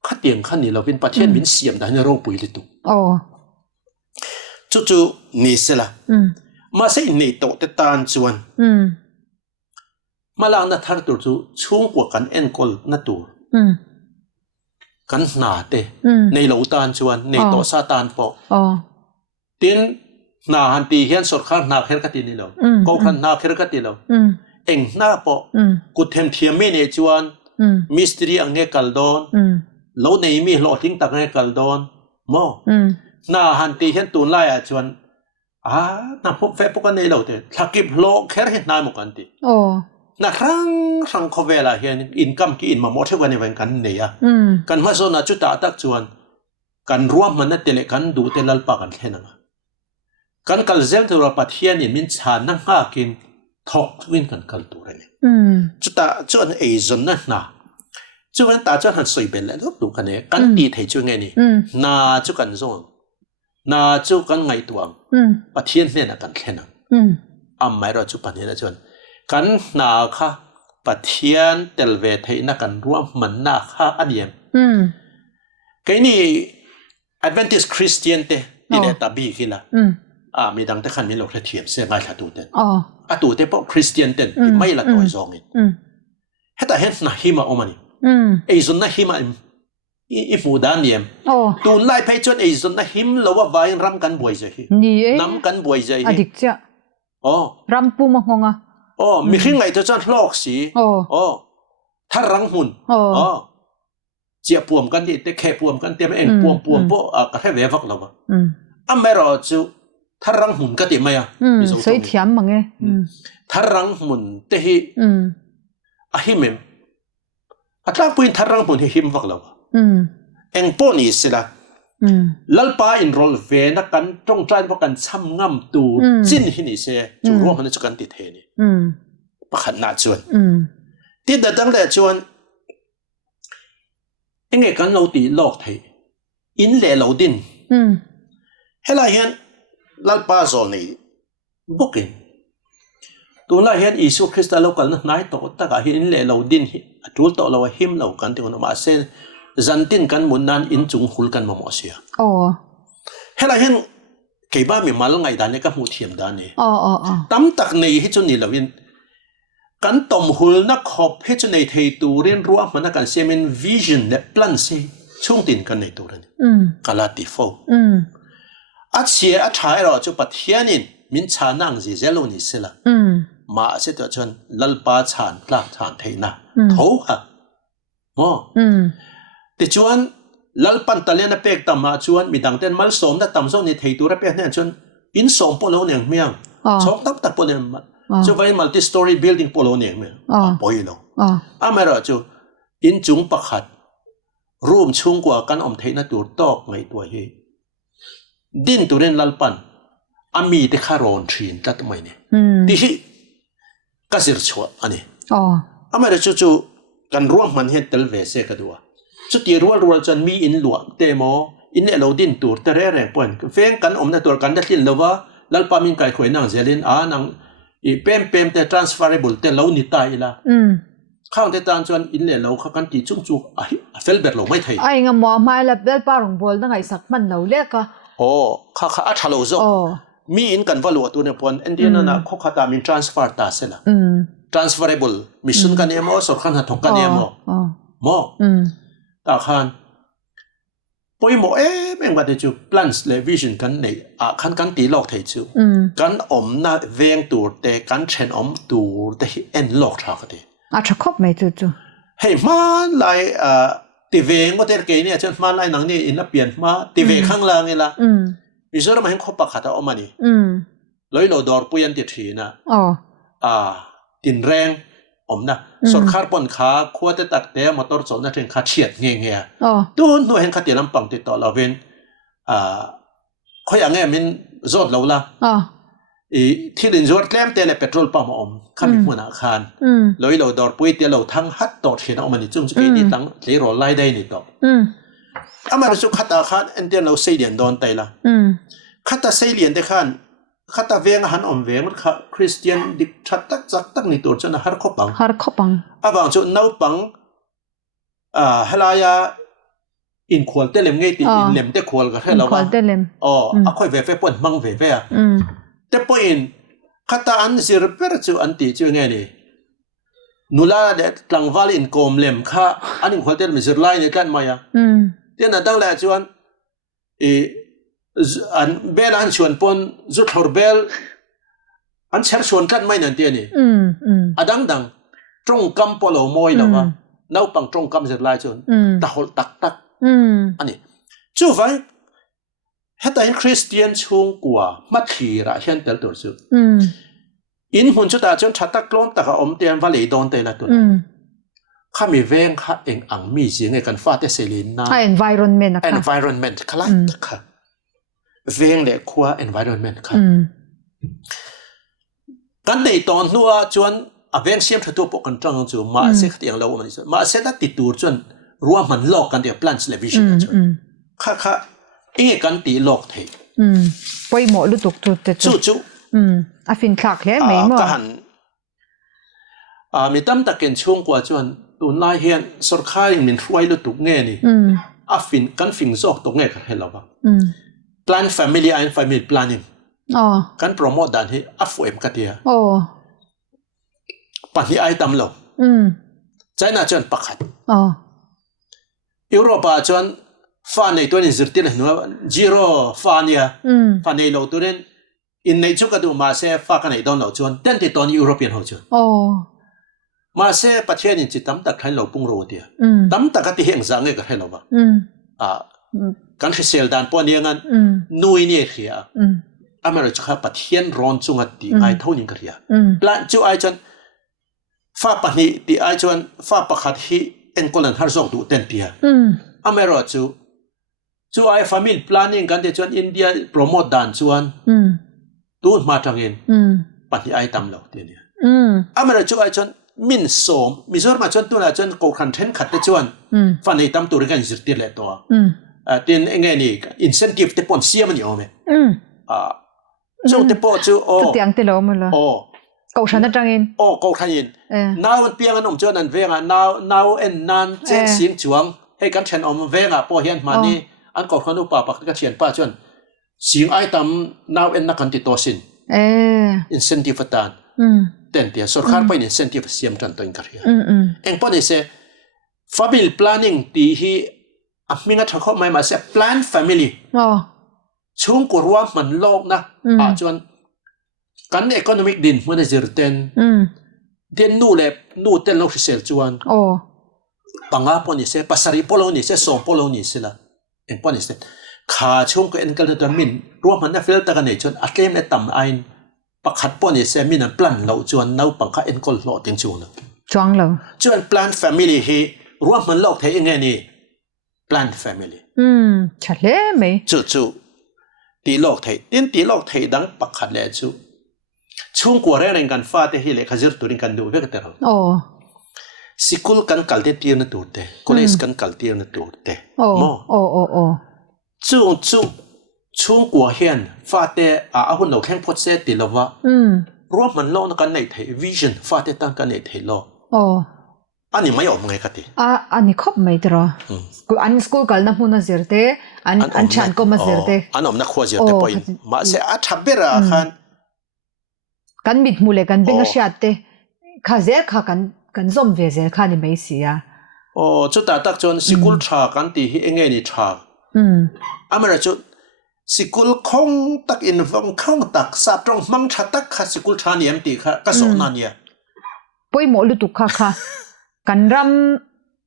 kha tiang khan ni lo bin pathian min siam da na ro pui li tu chu ni sela ma sei nei to te tan chuan malang na thar tur chu chung kwa kan en kol na tur kan na te nei lo tan chuan nei to sa tan po tin na han ti hian sor khan na kher ka ti ni lo ko khan na kher ka ti lo eng na po ku them thiam me ne chuan mystery ang nge kal don lo nei mi lo ting tak nge kal don mo na han ti hian tun lai a chuan na pop fe po kan nei lo te thakip lo kher he na mo kan ti na rang khovela hian income ki in ma mo the wani wen kan nei a kan ma so na chu ta tak chuan kan ruam man na tele kan du te lal pa kan thena kan kal zel tu ra pathian in min chan na nga kin thok win kan kal tu re chu ta chuan e zon na chuan ta chuan han soi bel la tu kan e kan ti thei chu nge ni na chu kan zon na chu kan ngai tuang pathian ne na kan thena mai ro chu pan he na chuan kan na kha pathian telve thei na kan ruam man na kha aniem cái này Adventist Christian te ni le tabi khila mi dang te khan mi lo thiam se ngai thatu ten tu te po Christian ten mai la toy zong in heta hen na hima omani ei zon na hima i fu dan niem tu lai phei chon ei zon na him lo wa vai ram kan boi je hi nam kan boi je hi adik cha ram pu ma ngonga mi khing ngai to chan hlok si thar rang hun chia puam kan đi te khe puam kan te eng puam po ka he ve vak lawa amero chu tharang hun ka ti maya soi thiam mange tharang mun te hi a himem atlang puin tharang mun hi him vak lawa eng po ni sila lalpa in rol ve na kan tong tran po kan cham ngam tu chin hi ni se chu ro man chu kan ti the ni pakhat na chuan ti da dang le chuan nghe kan lo ti lok thei in le lo din hela hian lalpa zol nei bokin tu la hian isu Krista local na nai to ta ka hian in le lo din hi atul to lo him lo kan ti no ma se zantin kan mun nan in chung hul kan mo sia hela hian ke ba mi mal ngai dan ne ka mu thiam dan ne tam tak nei hi chu ni lovin kan tom hul na khop he chu nei thei tu ren ruwa mana kan semen vision le plan se chung tin kan nei tu ren kala ti fo a chia a thai ro chu pathianin min chanang ji zelo ni sela ma se to chon lalpa chan tla chan theina tho ha mo ti chuan lalpan talena pek tama chuan midang ten mal som na tam zo ni thei tu ra pe ne chuan in som po lo neng miang chok tak tak po ne chu vai multi story building polo ne me poilo amara chu in chung pakhat room chung kwa kan om theina tur tok ngai tu hi din turen lalpan ami te kharon thin tat mai ne ti hi kasir chwa ani amara chu kan ruam man he tel ve se ka duwa chu ti rual chan mi in luam te mo in elo din tur te re reng pon feng kan om na tur kan da thin lova lalpa min kai khoi nang zelin nang i pem te transferable te lo ni tai la khang te tan chuan in le lo kha kan ti chung chu a felber lo mai thai ai nga mo mai la bel pa rong bol na ngai sak man lo le ka kha a thalo zo mi in kan valu tu ne pon endiana na kho khata min transfer ta sela transferable mission kan emo sor khan ha thok kan emo mo ta khan poi mo meng ba de chu plans le vision kan nei khan kan ti lok thei chu kan om na veng tur te kan chen om tur te en lok tha ka te tha khop mai chu hey man lai ti veng mo ter ke ni chen man lai nang ni in a pian ma ti ve khang la nge la mi zor ma hen khop pa khata omani ลอยโลดอร์ปุยันติดทีนะตินแรงนะสดคาร์บอนขาขวดตักเตะมอเตอร์สนนั่นถึงขาเฉียดเงี้ยดูหนูเห็นขาเตียลำปังติดต่อเราเป็นเขาอย่างเงี้ยมันจอดเราละที่ดินจอดแกล้มเตะเลยเปโตรปั๊มข้ามีหัวหน้าคานลอยโลดอร์ปุยเตะเราทั้งฮัตต่อเห็นเอามันนี่จุ่มจุ่มนี่ตั้งเลยรอไล่ได้นี่ต่อมารู้สึกขัดตาขัดเอ็นเดียนเราเสียเดียนโดนไตละขัดตาเสียเดียนเด็กขันขัดตาเวียงหันเวียงมันคริสเตียนดิชัดตักจักตักนี่ตัวจนฮาร์คปังบางจุดน้าปังเฮลายาอินควอลเตเลมไงตีอินเลมเตควอลก็ให้เราว่าค่อยเวฟปนมังเวฟแต่พออินขัดตาอันสิรเปอร์จูอันตีจูไงนี่นูลาเด็ดหลังวาลินโกมเลมข้าอันนี้ควอลเตเลมสิรไลน์กันมาอย่างเดี๋ยวนั่นตั้งแต่ชวนอันเบลอันชวนปนจุดฮอร์เบลอันเชิญชวนกันไม่นั่นเดียนี่ดังตรงกำปลอมอยแล้วว่าน้าปังตรงกำสิรไลชวนตะหลตักอันนี้จู่ไว้เหตุใดคริสเตียนช่วงกว่ามัดขีระเช่นเตลตัวจู่อินหุ่นจุดอาจจะชัดตะกล้องตะกอมเตียนวาลีโดนเตละตัวข้ามีเวงข้าเองอังมีเสียงในการฟาดเซลินนะ environment นะคะ environment คลาดค่ะเวงเล็กขวา environment ค่ะกันในตอนนัวจวนเวงเสียมตัวปกันจังจู่มาเสกที่อย่างเรามันมาเสกติดตัวจนรวมมันลอกกันเดียว plants television กันจวนค่ะเองกันตีลอกเทไปหมอลุตุกตุเตจู่ฟินคลักเลยไม่หมดมีตั้มตะเกียนช่วงกว่าจวนตุนไล่เฮียนสุดท้ายมันช่วยลุตุกเงี้ยนี่ฟินกันฟินซอกตรงเงี้ยกันให้เราบ้าง plan family and family planning กันโปรโมทด้านที่FOM กันเดียปัจจัยไอ้ตั้มเราใจน่าจวนปักขัดยุโรปจวนฟ้าในตัวนี้สุดที่เลยนัว zero ฟ้าเนี่ยฟ้าในเราตัวนี้อินในจุกกระดูมาเสฟ้ากันในตอนเราจวนเต้นที่ตอนยุโรเปียนเขาจวนมาเสประเทศนี้จิตตั้มตะให้เราปุ่งโรเดียตั้มตะกันที่เฮงจังเงกันให้เราบ้างกันที่เซลดานปอนยังงั้นนุยเนี่ยเขียอเมริกาประเทศร้อนจุงตีไอเท่านี้กันเขียปลาจูไอจวนฟ้าปนีตีไอจวนฟ้าประคัดที่เอ็นโคลันฮาร์ซอกดูเต็นเตียอเมริกาจูไอ family planning กันที่จวนอินเดียโปรโมทด้านจวนตูนมาทางเงินปนีไอตั้มเราเดียเนี่ยอเมริกาจูไอจวนมินโซมมิจอร์มาจวนตัวละจวนกูคันเทนขัดจวนฟันในตั้มตัวเรื่องจิตติเลตัวทีนเองนี่ incentive เตปอนเสียมันอยู่ไหมช่วงเตปอนจู่เตียงเตลอมันละกูฉันจะจังอินกูขันอินน้าวเปียงอันจวนนั่นเวงอ่ะน้าวเอ็นนั่นเจ้าเสียงจวงให้กันเช่นเวงอ่ะพอเห็นมันนี่อันกูขันอุปปักกันเชียนป้าจวนเสียงไอ้ตั้มน้าวเอ็นนักกันติดตัวสินincentive ตันเต็นที่สุดขาดไปนี่ incentive เสียมจันตัวอินกันเรียเองพอดีเส family planning ที่มีงั้นเขาไม่มาเส plan family ช่วงกว่ามันโลกนะจวนกัน economic ดินมันจะเต็นเดินนู่เล็บนู่เต็นเราเสียจวนปังอาปนิเสภาษาริปโลนิเสส่งปโลนิเสละเองปนิเสข้าช่วงก็เอ็นกันจะมินรวมมันน่ะฟิลต์กันเนี่ยจนอัดเล่มในต่ำไอปักขัดปนิเสมินัน plan เราจวนเราปังข้าเอ็นก็หล่อเต็งจวนเลยจวงเราจวน plan family ให้รวมมันโลกเท่ยังไงนี่ plan family ชัดเลยไหมจู่ตีโลกไทยตีโลกไทยดังปักขัดเลยช่วงกว่าเรื่องการฟาดที่เล็กขจิรตุริกันดูเวกเตอร์สกุลกันกัลเตียนตัวเตะคอลเลจกันกัลเตียนตัวเตะมอช่วงกว่าเห็นฟาดเตะหุ่นเราแข่งพอดเซติลวะรวมมันโลกกันในไทยวิชั่นฟาดเตะตั้งกันในไทยโลอันนี้ไม่ออกไงกันทีอันนี้ครบไม่ตรออันสกูลกันนับมุนเสียเตอันฉันก็มาเสียเตอันนั้นนักขวดเสียเตพอยมาเสียทับเบราคันกันมิดมูเลกันเป็นก็เสียเตข้าเสียข้ากันซอมเวเสียข้านี่ไม่เสียจุดตัดจนสกุลชากันที่เองนี่ชาอเมริกาจุดสกุลคงตักอินฟังคงตักสับตรงมังชาตักข้าสกุลชาเนี่ยมตีข้าก็สอนนั่นเนี่ยป่วยหมอลุตุข้ากันร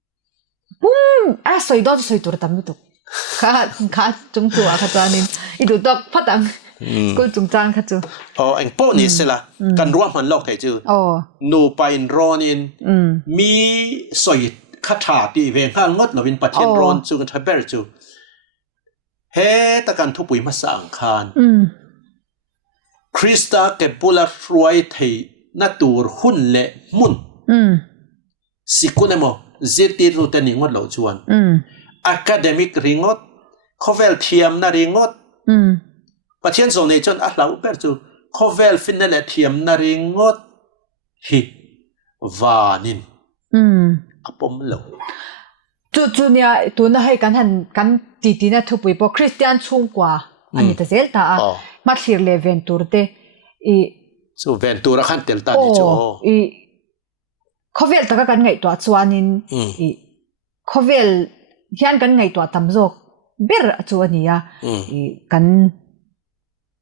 ำปุ้มสวยตัวตามลุตุข้าจงตัวข้าจานินอีดูตอกพัดตัง กูจุงจางค่ะจูอ๋อเอ็งโป้นี่สิละกันร่วมมันโลกไทยจูนูไปรอนินมีสอยคาถาที่เวงข้างงดเราเป็นประเทศร้อนจูกันทับเบอร์จูเฮตะกันทุบปุยมาสังคารคริสตาเก็บบุลรวยไทยนัตูรหุ่นเละมุนสิกุนเอโมเจติรูเตนิงดเหล่าจวนอะคาเดมิกริงดเขาเวลเทียมนาริงดประเทศโซนนี้จนอ่ะเราเปิดจูเขาเวลฟินเนลเทียมนาริงดฮิวานินอะปมเหล่าจูเนี่ยตัวนั้นให้กันตีน่ะทุบไปพอคริสเตียนชุ่มกว่าอันนี้แต่เซลตามาเสียเลเวนตูร์เตso ventura kan telta ni cho khovel ta kan ngai to chuanin khovel hian kan ngai to tamjok ber chuania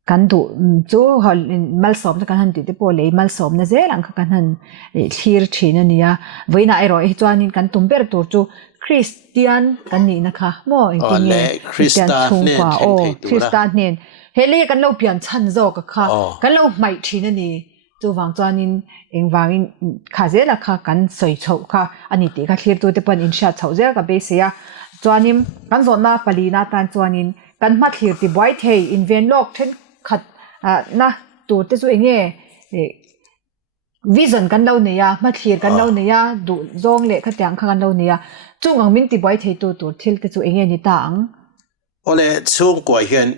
kan du chu hal mal som kan han ti te pole mal som na zel ang kan han thir thina nia voina ai ro chuanin kan tumber tur chu christian kan ni na kha mo le christian kwa christian nen hele kan lo pian chan zo ka kha kan lo mai thina ni chu wang chuanin engwangin kha zela kha kan soi chho kha ani ti ka thlir tu te pan in sha chho zel ka be sia chuanin kan zona palina tan chuanin kan ma thlir ti boy thei in ven lok then khat na tu te chu enge vision kan lo ne ya ma thlir kan lo ne ya du zong le kha tyang kha kan lo ne ya chung ang min ti boy thei tu thil te chu enge ni ta ang ole chung ko hian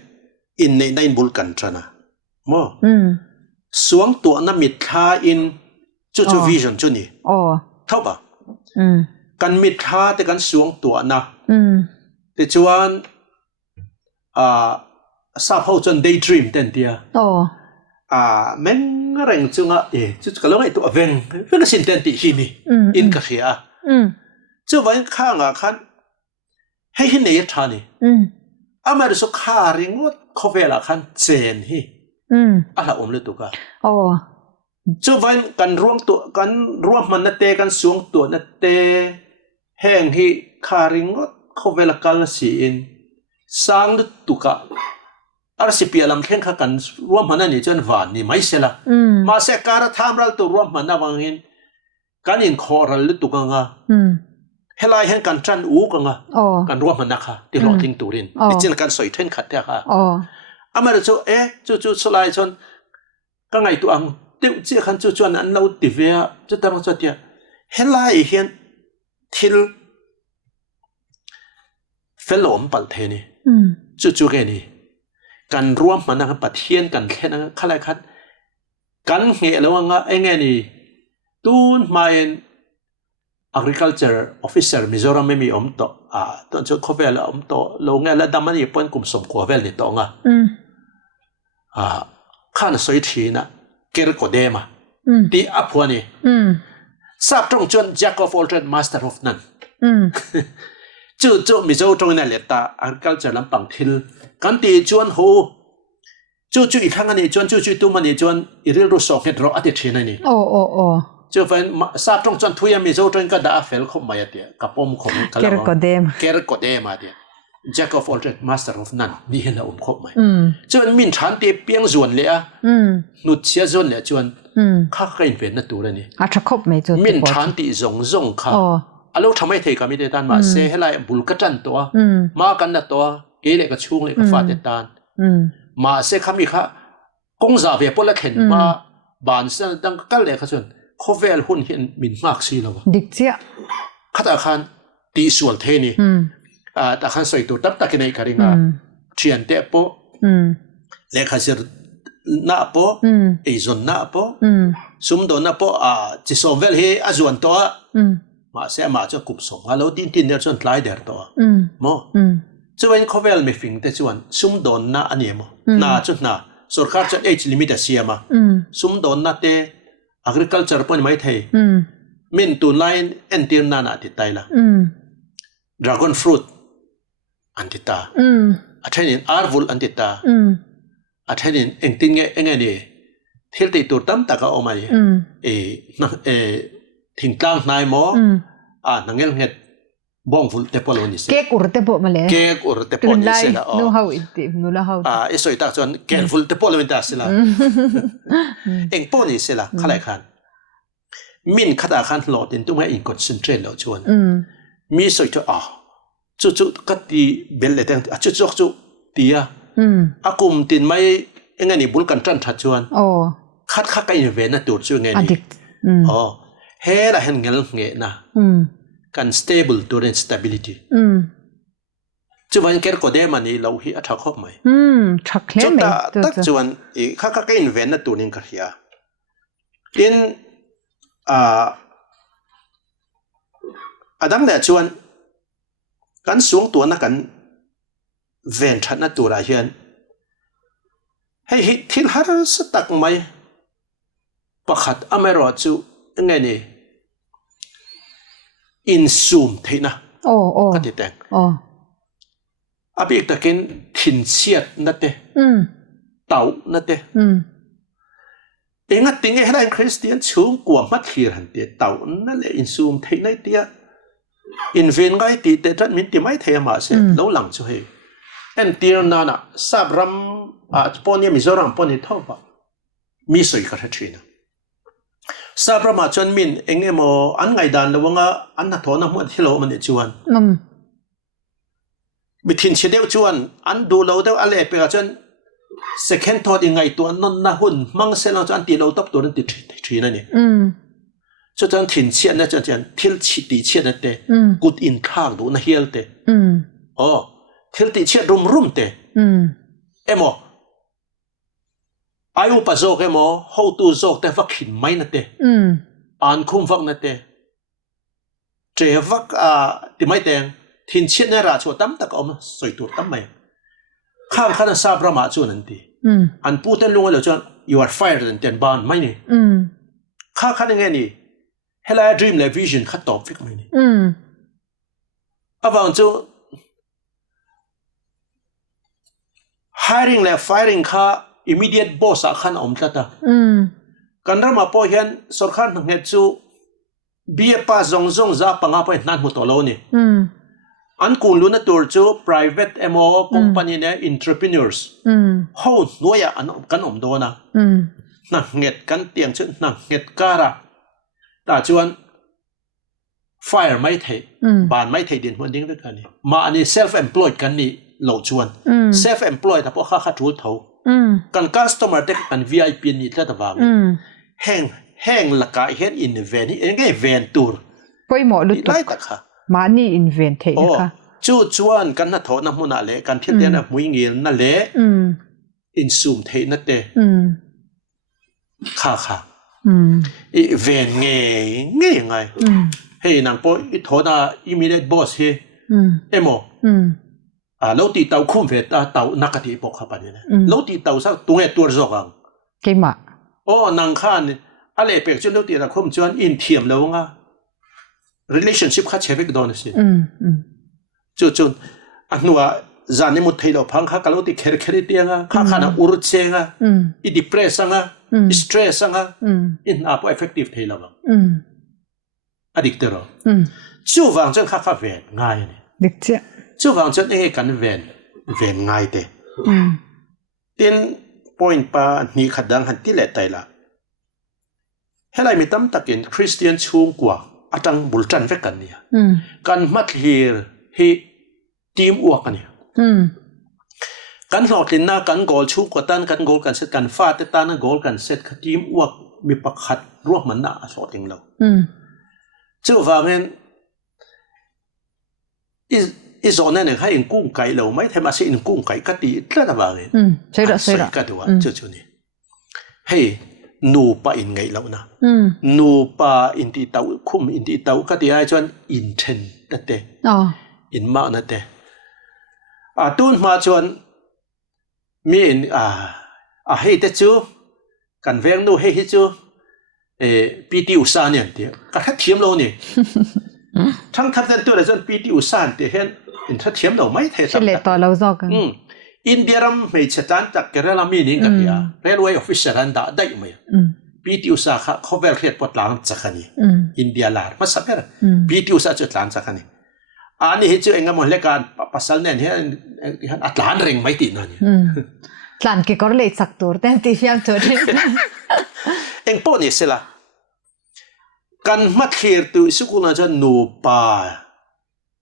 in nei nine bul kan trana mo suang tu na mit tha in chu vision chu ni thau ba kan mit tha te kan suang tu na te chuan sa phau chon daydream ten tia men reng chunga chu ka lo ngai tu aven ka sin ten ti hi ni in ka khia chu vai kha nga khan hei hi nei tha ni amar so kha ringot khovela khan chen hi ala omle tu ka chu vai kan ruam man na te kan suang tu na te heng hi kha ringot khovela kal si in sang tu ka ar si pialam khen kha kan ruam man ni chen van ni mai sela ma se kar tham ral tu ruam man na wangin kan in khoral tu ka nga helai hen kan tran u ka nga kan ruam man na kha ti lo ting turin ni chen kan soi then khat ta kha amar chu chu solai chon ka ngai tu ang teu chi khan chu chuan an lo ti ve chu ta ma chu tia helai hen thil felom pal the ni chu ge ni kan ruam man na pathian kan khen na khalai khat kan nge lo nga enge ni tun main agriculture officer Mizoram mi omto ton chu khovel omto lo nga la damani pon kum som khovel ni to nga khan soi thi na ker ko dema ti apwani sap trong chon jack of all trades master of none chu Mizo trong na leta agriculture lam pang thil kan ti chuan ho chu i thang ani chuan chu tu mani chuan i ril ru sok het ro ati thina ni chu fan sap trong chuan thuya Mizo trong ka da fel khom mai ati ka pom khom kala ker ko dema ti jack of all trades master of none ni hela khom mai chuan min than te piang zuan le a nu chia zon le chuan kha kain ven na tu ra ni tha khop mai chu min than ti zong kha alo thamai thei ka mi te tan ma se helai bul ka tan to ma kan na to ke le ka chung le ka fa te tan ma se khami kha kong za ve pola khen ma ban san dang kal le kha chun khovel hun hin min mak si lo dik chia khata khan ti sual the ni ta khan soi tu tap tak nei karinga thian te po le kha sir na po e zon na po sum do na po chi som vel he azuan to ma se ma cho kup som alo tin der chon tlai der to mo chuan khovel me fing te chuan sum don na ani mo na chu na sarkar cha age limit asiama sum don na te agriculture pon mai thei min tu line entir na ti taila dragon fruit antita athanin arvul antita athanin engtinge engani thilti tur tam taka omai thingtang nai mo nangel nget บ้องฟุลเตปอลนี่เสเก๊กอุรเตปอมาเลยเก๊กอุรเตปอนี่เสละนูเฮาอินตินูละเฮาไอ้สวยตาจวนเกนฟุลเตปอลนี่ตาเสละเอ็งปอนี่เสละขลายขันมินขดาขันหลอดอินตุ้งให้อินคอนเซนเทรตแล้วชวนมีสวยจะจุก็ตีเบลเลยแต่จุตีอากุมตินไม่เอ็งนี่บุลกันจันทัดชวนคัดกันอินเวนน่ะตัวชวนไงนี่เฮ้ละเห็นเงี้ยนะกัน stable ตัวเรื่อง stability จวนแกก็ได้มันนี่เราหิอัฐครบไหมชักเล่นไหมตักจวนอีข้าก็อินเวนต์ตัวนึงก็เฮียอินดังแต่จวนกันสวงตัวนักกันเวนชัดนั่นตัวอะไรเฮียนให้ทิลฮาร์สตักไหมประคัดอเมริกาจูไงนี่อินซูมที่นะก็ติดแต่งอาบีกตะกินถิ่นเชียดนั่นเองเต่านั่นเองเองติงให้ได้คริสเตียนชูงกว่ามัดฮีรันเดียเต่านั่นแหละอินซูมที่ไหนเดียอินเวนไงตีแต่จัดมินตีไม่เทียมมาเสียแล้วหลังช่วยเอ็นตีร์นานะซาบรัมปอนี่มิโซรัมปอนี่ท่าปะมีสวยกระชินะซาบรามาจนมินเองเอโมอันไงดันแล้วว่าอันนัทโทนะมันที่เรามันจวนบิทินเชเดวจวนอันดูเราเดวอะไรไปกันจน second thought ยังไงตัวนั่นนะหุ่นมังเซลังจนตีเราตับตัวนั้นติดทีนั่นนี่จนทินเชียนนะจนทิลชิตีเชียนนั่นเตะกุดอินข้างดูนะเฮียลเตะทิลตีเชียนรุมเตะเอโมอายุปัจจุบันมั้งhow to โจกแต่ฟักหินไม่นั่นเตะอ่านคุ้มฟักนั่นเตะเจ้าฟักที่ไม่แต่งทินเชียนในราชวตั้มตะกอมสวยตัวตั้มไหมข้างข้างซาบรามาจวนนั่นทีอันพูดเต็มลงเลยจวน you are fired นั่นเต็มบ้านไม่เนี่ยข้างยังไงนี่เฮล่า dream และ vision ขัดตอบฟิกไม่เนี่ยอ่ะฟังจู hiring และ firing ข้าimmediate boss อาขันอมตัดกันเรามาพอเห็นสุขขันเงจูเบียป้าจงจะปังอาไปนั่นหมดตัวเราเนี่ยอันคุณรู้นะตัวจู private MO company เนี่ย entrepreneurs เขาหน่วยอันกันอมโดนะนั่งเงียดกันเตียงชุดนั่งเงียดการะแต่ชวน fire ไม่เทบานไม่เทดินหัวดิ้งด้วยกันนี่มาอันนี้ self employed กันนี่เหล่าชวน self employed แต่พวกข้าขัดรู้เท่ากัน customer เด็กกัน VIP นี่แล้วแต่ว่าแห้งละกายเห็นอินเวนนี่เองไงเวนตัวไปหมดลุตได้แต่ค่ะมานี่อินเวนเทนะคะจวนกันนัทโทน้ำมันอะไรกันเทียบเทียนมุ้ยเงี้ยนั่นแหละอินซูมเทนั่นเองค่ะอีเวนเงี้ยยังไงเฮ้ยนางปอยโทน่า immediate boss เฮ้เอโมเราตีเตาคุ้มเวทเตานักตีปกขับไปเนี่ยเราตีเตาสักตัวจอกอ่ะเก่งมากนางข้านอะไรเปกจนเราตีเราคุ้มจวนอินเทียมแล้วง่ะ relationship ข้าเชื่อไปก็โดนสิจนอันนู้ว่าจานนี้มุดไทยเราพังข้าก็เราตีเครียดเตียงอ่ะข้าขนาดอุรุเซงอ่ะอีดิเพรสซังอ่ะอีสเตรสซังอ่ะอินอาพอ effective ไทยเราบ้างaddict เราจู่ฟังจนข้าเวนง่ายเนี่ยดิเจ้าจู่ฟังจนเองกันเวนง่ายเด้ทีน point ป้านี่ขัดดังหันที่เล็ดไตละเฮ้ยไม่ตั้มตะกินคริสเตียนชูงกว่าอาจังบุลจันเวกันเนี่ยกันมัดเฮียให้ทีมอวกกันเนี่ยกันหลอดลินน่ากันโกลชูกว่าตันกันโกลกันเซตกันฟาดตันกันโกลกันเซตทีมอวกมีประคัดรวมมันน่าสอดทิ้งเราจู่ฟังเงี้ยอีสอนนั่นเองให้อินกุ้งไก่เราไม่ทำอาชีพอินกุ้งไก่ก็ตีแล้วแต่ว่าเงี้ยใช่ละก็ดูว่าจู่นี่ให้นูปะอินไงเรานะนูปะอินที่เตาคุมอินที่เตาก็ที่ไอ้จวนอินเทนนั่นเองอินมานั่นเองตุนมาจวนมีให้เตจูกันเวงนูให้จูปีติอุษาเนี่ยเดียวก็ถ้าเทียมเราเนี่ยทั้งทับเส้นตัวเลยจนปีติอุษาเดียวเห็นถ้าเทียมเราไม่เท่าไหร่ต่อเราจอกันอินเดียรัมไม่ชัดจันจากเกลือลามีนิ่งกับยาเรลเวย์ออฟฟิศรันดาได้ไหมปีติอุษาเขาเวลเครียดปวดหลังจากนี้อินเดียลาร์มาสักการปีติอุษาจุดหลังจากนี้ อันนี้เจอเองก็หมดเลยการปัสสาวะเนี่ยอัตลานเร่งไม่ติดนั่นเนี่ยหลานกี่ก็เลยสักตัวแต่ตีเพียงตัวเดียวเองป้อนนี่สิละกันมาเขียนตัวสุกุลจะนูปา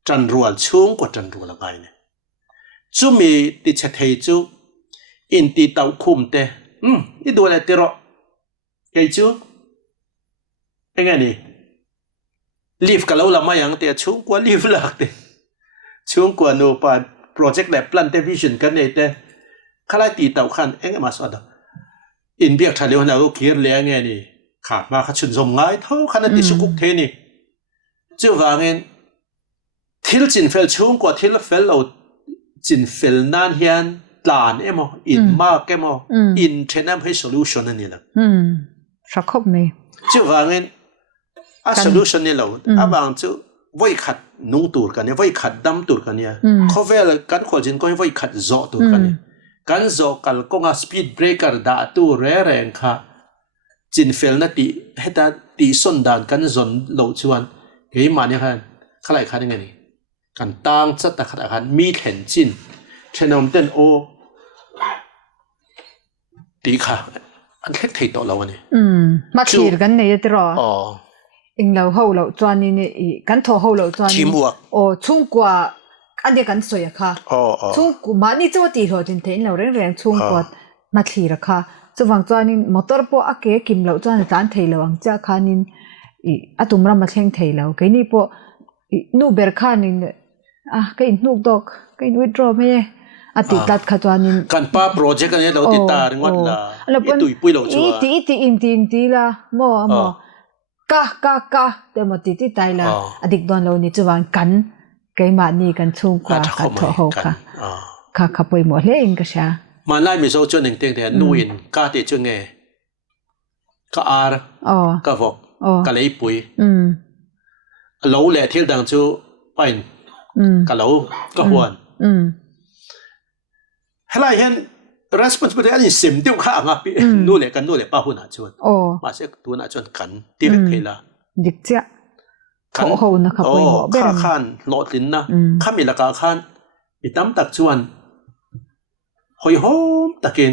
จันรัวช่วงกว่าจันรัวละไงเนี่ยจู่มีติดเฉยจู่อินติดเต้าคุมเตนี่ดูอะไรเตโรไงจู่เองไงนี่ลีฟกับเราละไม่ยังแต่ช่วงกว่าลีฟหลักเตช่วงกว่านูปาโปรเจกต์แบบ Planted Vision กันเนี่ยเตข้าไล่ตีเต้าขันเองมาสอดอินเบียกทะเลวันเราเขียนเลี้ยงไงนี่ขาดมาขัดชุนสมง่ายเท่าขนาดที่สุกุกเทนี่เจ้าว่าเงินทิลจินเฟลช่วงกว่าทิลเฟลเราจินเฟลนั่นเฮียนตานเอ็มอินมากเอ็มอินเทนนัมให้โซลูชันนี่แหละสักครบไหมเจ้าว่าเงินโซลูชันนี่เราบางเจ้าไว้ขัดนุ่งตูดกันเนี่ยไว้ขัดดำตูดกันเนี่ยเขาเวลกันขวดจินก็ไว้ขัดโจตูดกันเนี่ยกันโจกันก็งาสปีดเบรกเกอร์ด่าตัวแรงค่ะจินเฟลนั่นให้ตาตีส่วนด่านกันจนเหลวชวนเกี่ยมาเนี่ยค่ะข้าไรค่ะยังไงนี่กันตั้งจัดตะขัดกันมีเห็นจินเช่นนมเต้นโอตีค่ะอันเล็กที่โตแล้วนี่มาเขียนกันเนี่ยตลอดเองเราเขาเราจวนนี่นี่กันทอเขาเราจวนนี่โอ้ช่วงกว่าอันเดียกันสวยค่ะช่วงกูมานี่จะว่าตีหัวจนเทนเราแรงๆช่วงกว่ามาเขียนค่ะจะวางจวนนี่มอเตอร์พออาเกะกิมเราจวนจานเทเราวางจ้าขานินอะตุมรามาเชงเทเราแค่นี้พอนูเบอร์ขานินแค่นูดอกแค่วิดรอไม่อติตัดขจวนินกันป้าโปรเจกต์กันเนี่ยเราติดตาเรื่องวันละตุยปุยเราชัวอีละมอกะแต่มาติดตายละอดิกดอนเรานี่จะวางกันไกมานี่กันช่วงกว่าขัดทอหค่ะขับไปหมดเลยเองก็ใช่มาไล่มีโซจนหนึ่งเตียงแต่นู่นก็ติดจังไงก็อาร์ก็วอกก็เลยปุยเราแหละเที่ยวดังจูไปก็เราก็หวนให้เราเห็น responsibility อันนี้เสียมเดียวข้างอ่ะนู่นแหละกันนู่นแหละป้าหุ่นอาชวนมาเสกตัวอาชวนกันที่เล็กเทล่ะดิกเจ้าโอ้นะครับข้าขันหลอดลิ้นนะข้ามีหลักขันมีตั้มตักชวนหอยหอมตะกิน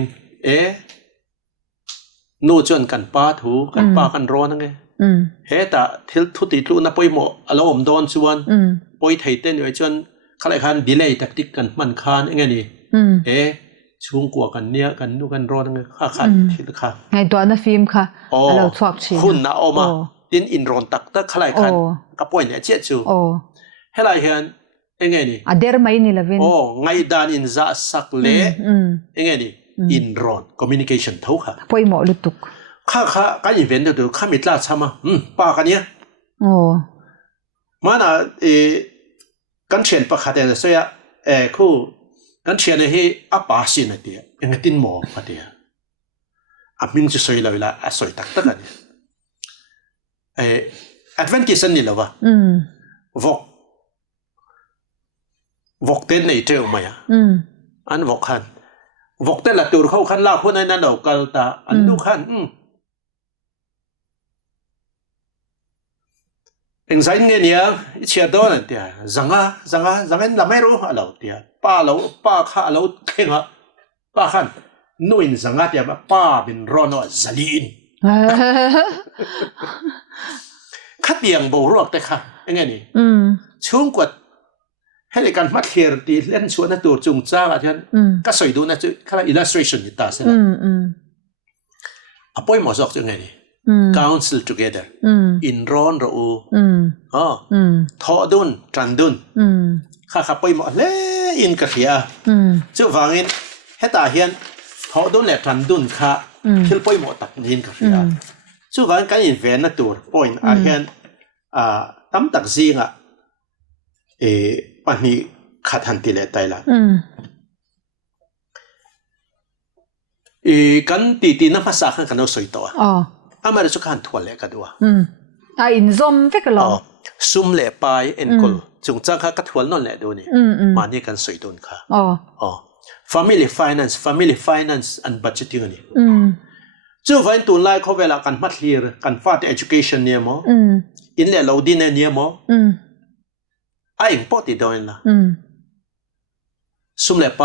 นู่นชวนกันป้าถูกันป้ากันร้อนนั่งไงเฮ้แต่ทิลทุติทุนับไปหมดอารมณ์โดนชวนไปไทยเต้นไว้ชวนข้าเลยขันดีเลยตักติกกันมันขันยังไงนี่ช่วงกว่ากันเนี่ยกันดูกันร้อนนั่งไงข้าขันทิลค่ะไงตัวนั้นฟิล์มค่ะเราชอบชีคุณน่ะเอามาดินอินร้อนตักแต่ข้าเลยขันกับป่วยเนี่ยเจ็ดชูให้เราเห็นยังไงนี่เดอร์ไม่นี่ละวินไงดานอินจะสักเล่ยังไงนี่อินร้อน communication เท่าค่ะป่วยหมอลุตุกข้าการอีเวนต์เดี๋ยวข้ามีตลาดใช่ไหมป้ากันเนี่ยมาน่ะกันเชียนประคาเดนเสียคู่กันเชียนให้อาป้าสินะเดียยังตินหมอพอดีมิงจะสวยเลยละสวยตักกันเนี่ยadvantage นี่แหละวะวอกเต้นในเจ้าไหมอันวอกขันวอกเต้นละตัวเขาขันลากคนนั้นเราเกลตาอันดูขันเอ็งใส่เงี้ยเนี่ยเชียร์โดนเดียจังเราไม่รู้เราเดียป้าข้าเราเข่งอ่ะป้าขันนู่นจังเดียป้าเป็นร้อนอ่ะซาลีนขัดเบียงโบรอกแต่ค่ะยังไงนี่ช่วงกว่าให้ในการมัดเขียนตีเล่นชวนตัวจงจ้าอะไรนั้นก็สวยดูนะจุดข้า illustration นี่ตาเสียป่วยหมอสอกยังไงนี่ council together อินร้อนเราทอดุนจันดุนข้าขับป่วยหมอเล่อินกระเทียจุดฟังอินให้ตาเฮียนทอดุนและจันดุนข้าที่ป่วยหมอตักอินกระเทียจุดฟังการอินเวนต์ตัวป่วยอาเฮียนตั้มตักซิงอ่ะปันนี้ขัดหันติเลตัยละกันตีน้ำภาษาขันกันเอาสวยตัวอามาเรื่องขันทั่วเลยกันด้วยอินซอมเฟกลอซุ่มเล่ไปเอ็นกอลจงจ้างข้ากัดทั่วนั่นแหละดูนี่มาเนี่ยกันสวยตัวค่ะfamily finance and budgeting นี่จู่วันตุลาเขาเวลากันมัดเรียนกันฟาด education เนี่ยมั้งอินเล่เราดินเนี่ยมั้ง ไอ้ปอติดอยนะซุ่มเล็บไป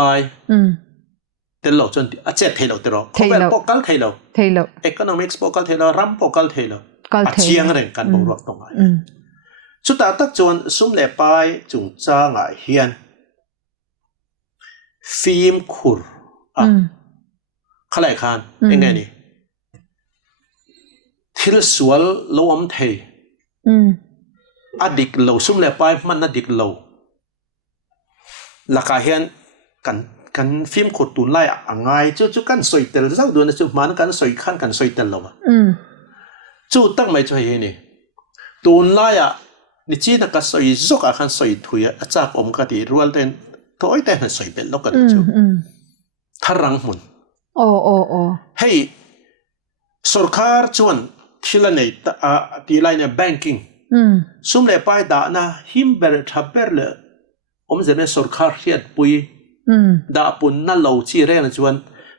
เทลจนอาเจ็ดเทลเตลเขาเป็นปอกัลเทลeconomics ปอกัลเทลรัมปอกัลเทลอาเชียงเรื่องการบริวารตรงไหนสุดท้ายตักจวนซุ่มเล็บไปจุงจ้างไอเฮียนฟิล์มขุรขลายขานยังไงนี่ทิลสวลโลมเทอดิกโลซุ่มเล็บไปมันอดิกโลลักเฮียนกันฟิล์มขุดตุนไล่อ่างไงจู่กันสวยเตลเจ้าดูนะจู่มันกันสวยขันกันสวยเตลแล้วจู่ตั้งไม่ช่วยนี่ตุนไล่นี่จีนักสวยจกขันสวยถุยจากอมกติรัวเต้นถอยแต่สวยเป็นแล้วกันจู่ทารังมุนโอ้เฮ้ยสุรคาร์ชวนที่ละเนี่ยที่ไลน์เนี่ยแบงกิ้งซุ่มเล็บไปด่านะหิมเบอร์ทับเบอร์เลยจะเนี่ยสุรคาร์เฮียดปุยด่าปุ่นนั่นเราชีเร่นะจวน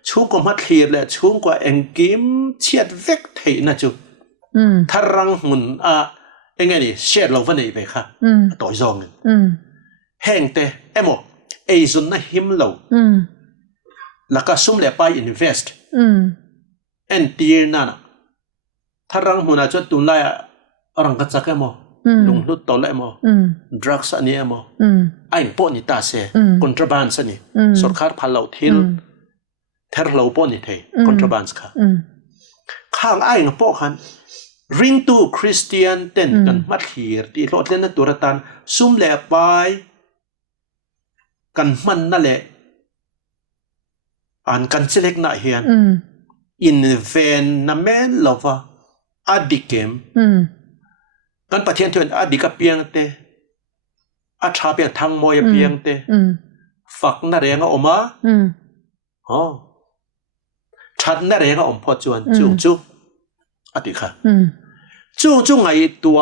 ช่วงก็มัดเฮียเลยช่วงก็เอ็งกิมเชียดเวกเทนะจู่ทารังมุนยังไงนี่เชียดเราวันไหนไปค่ะต่อยซองเงินแห้งเตะโมไอซุนนะหิมเราแล้วก็ซุ่มเล็บไป invest เอ็นตีนั่นถ้ารังมุนอาจจะตุนไล่รังกัจจักโมลุงลุดตัวเล่โม drugs อันนี้โมไอ้พวกนี้ตาเสีย contraband นี่สุรคาร์พันเหล่าทิลเทอร์เหล่าพวกนี้เท contraband ค่ะข้างไอ้พวกนั้นริงตูคริสเตียนเต้นกันมัดขีร์ที่รถเล่นตัวตันซุ่มเล็บไปกันมันนั่นแหละอันกันเสล็กน่าเฮียนอินเวนนั่นแม่ลาวาอดีเกมกันประเทศทวนอดีกับเปียงเตอาชาเปียงทางมวยเปียงเตฝักน่าเรียงออกมาชัดน่าเรียงออกพอจวนจู่อดีค่ะจู่ไงตัว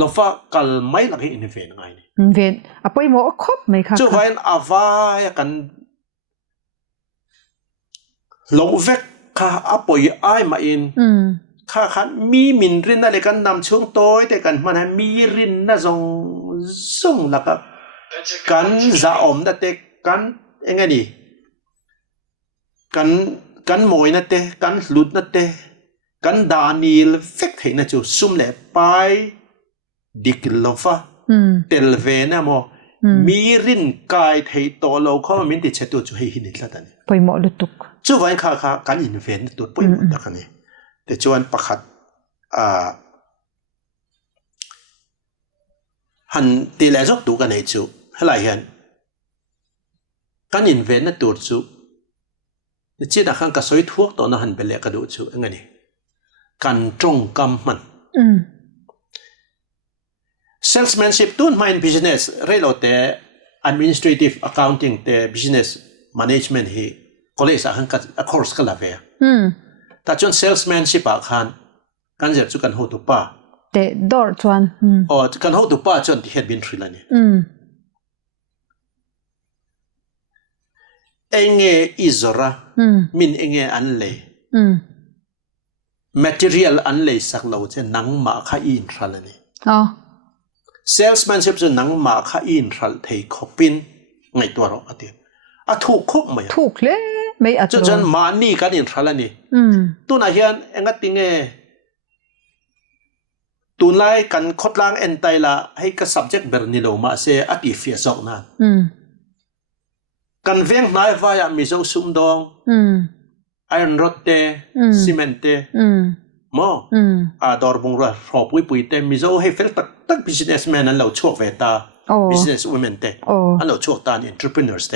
ลาวากัลไม่หลักอินเวนไงนี่เวนอ่ะไปหมอครบไหมคะจู่ไว้อาวายกันลงเวกข้าอปอยไอมาอินข้าขันมีมินรินอะไรกันนำช่วงโต้แต่กันมันมีรินน่ะส่งแล้วก็กันจะอมนั่นแต่กันยังไงดีกันมวยนั่นแต่กันหลุดนั่นแต่กันดานิลเฟกให้นั่นจู่ซุ่มเล็บไปดิกลฟ้าเตลเวน่ะโมมีรินกายไทยโตเราเขาไม่ติดเชื้อตัวจู่ให้หินอีกแล้วตอนนี้ไปหมอลุตุกจู่วันข้ากันอินเวนต์ตัวปุ่ยหมดแล้วกันนี่แต่จวนประคัดหันตีแลจกดูกันให้จู่ให้หลายเห็นกันอินเวนต์ตัวจู่จีนักขันก็สวยทั่วตัวนั้นหันไปเลี้ยกระดูจู่ยังไงนี่กันจงกำมันsalesmanship ตัวไม่เป็น business เรื่องเราแต่ administrative accounting แต่ business management ที่ก็เลยสักหันก็ course ก็ละเวียแต่จน salesmanship อาคารกันจะจุกันหัวตุป้าแต่ดอร์จวนกันหัวตุป้าจนที่เฮดบินทรีแล้วนี่เองอิสระมินเองอันเลย material อันเลยสักเราจะนังมาข้าอินทรีแล้วนี่salesmanship จะนังมาข้าอินทรีเทคอปินไงตัวเราอะเดียถูกครบไหมถูกเลยไม่อาจจะจนมานี่กันอินทรีแล้วนี่ตัวไหนเห็นเองก็ติงตัวไหนกันคดล้างเอ็นไตละให้กับ subject แบบนี้เรามาเสียอติเฟียสอกนั่นกันเวียงนายว่าอยากมีเจ้าสุ่มดองไอรอนรถเตซีเมนเตมอดอร์บงรัวรอปุยเตมีเจ้าให้เฟลตัก businessman นั่นเราช่วยเวตา business women เตอันเราช่วยตา entrepreneurs เต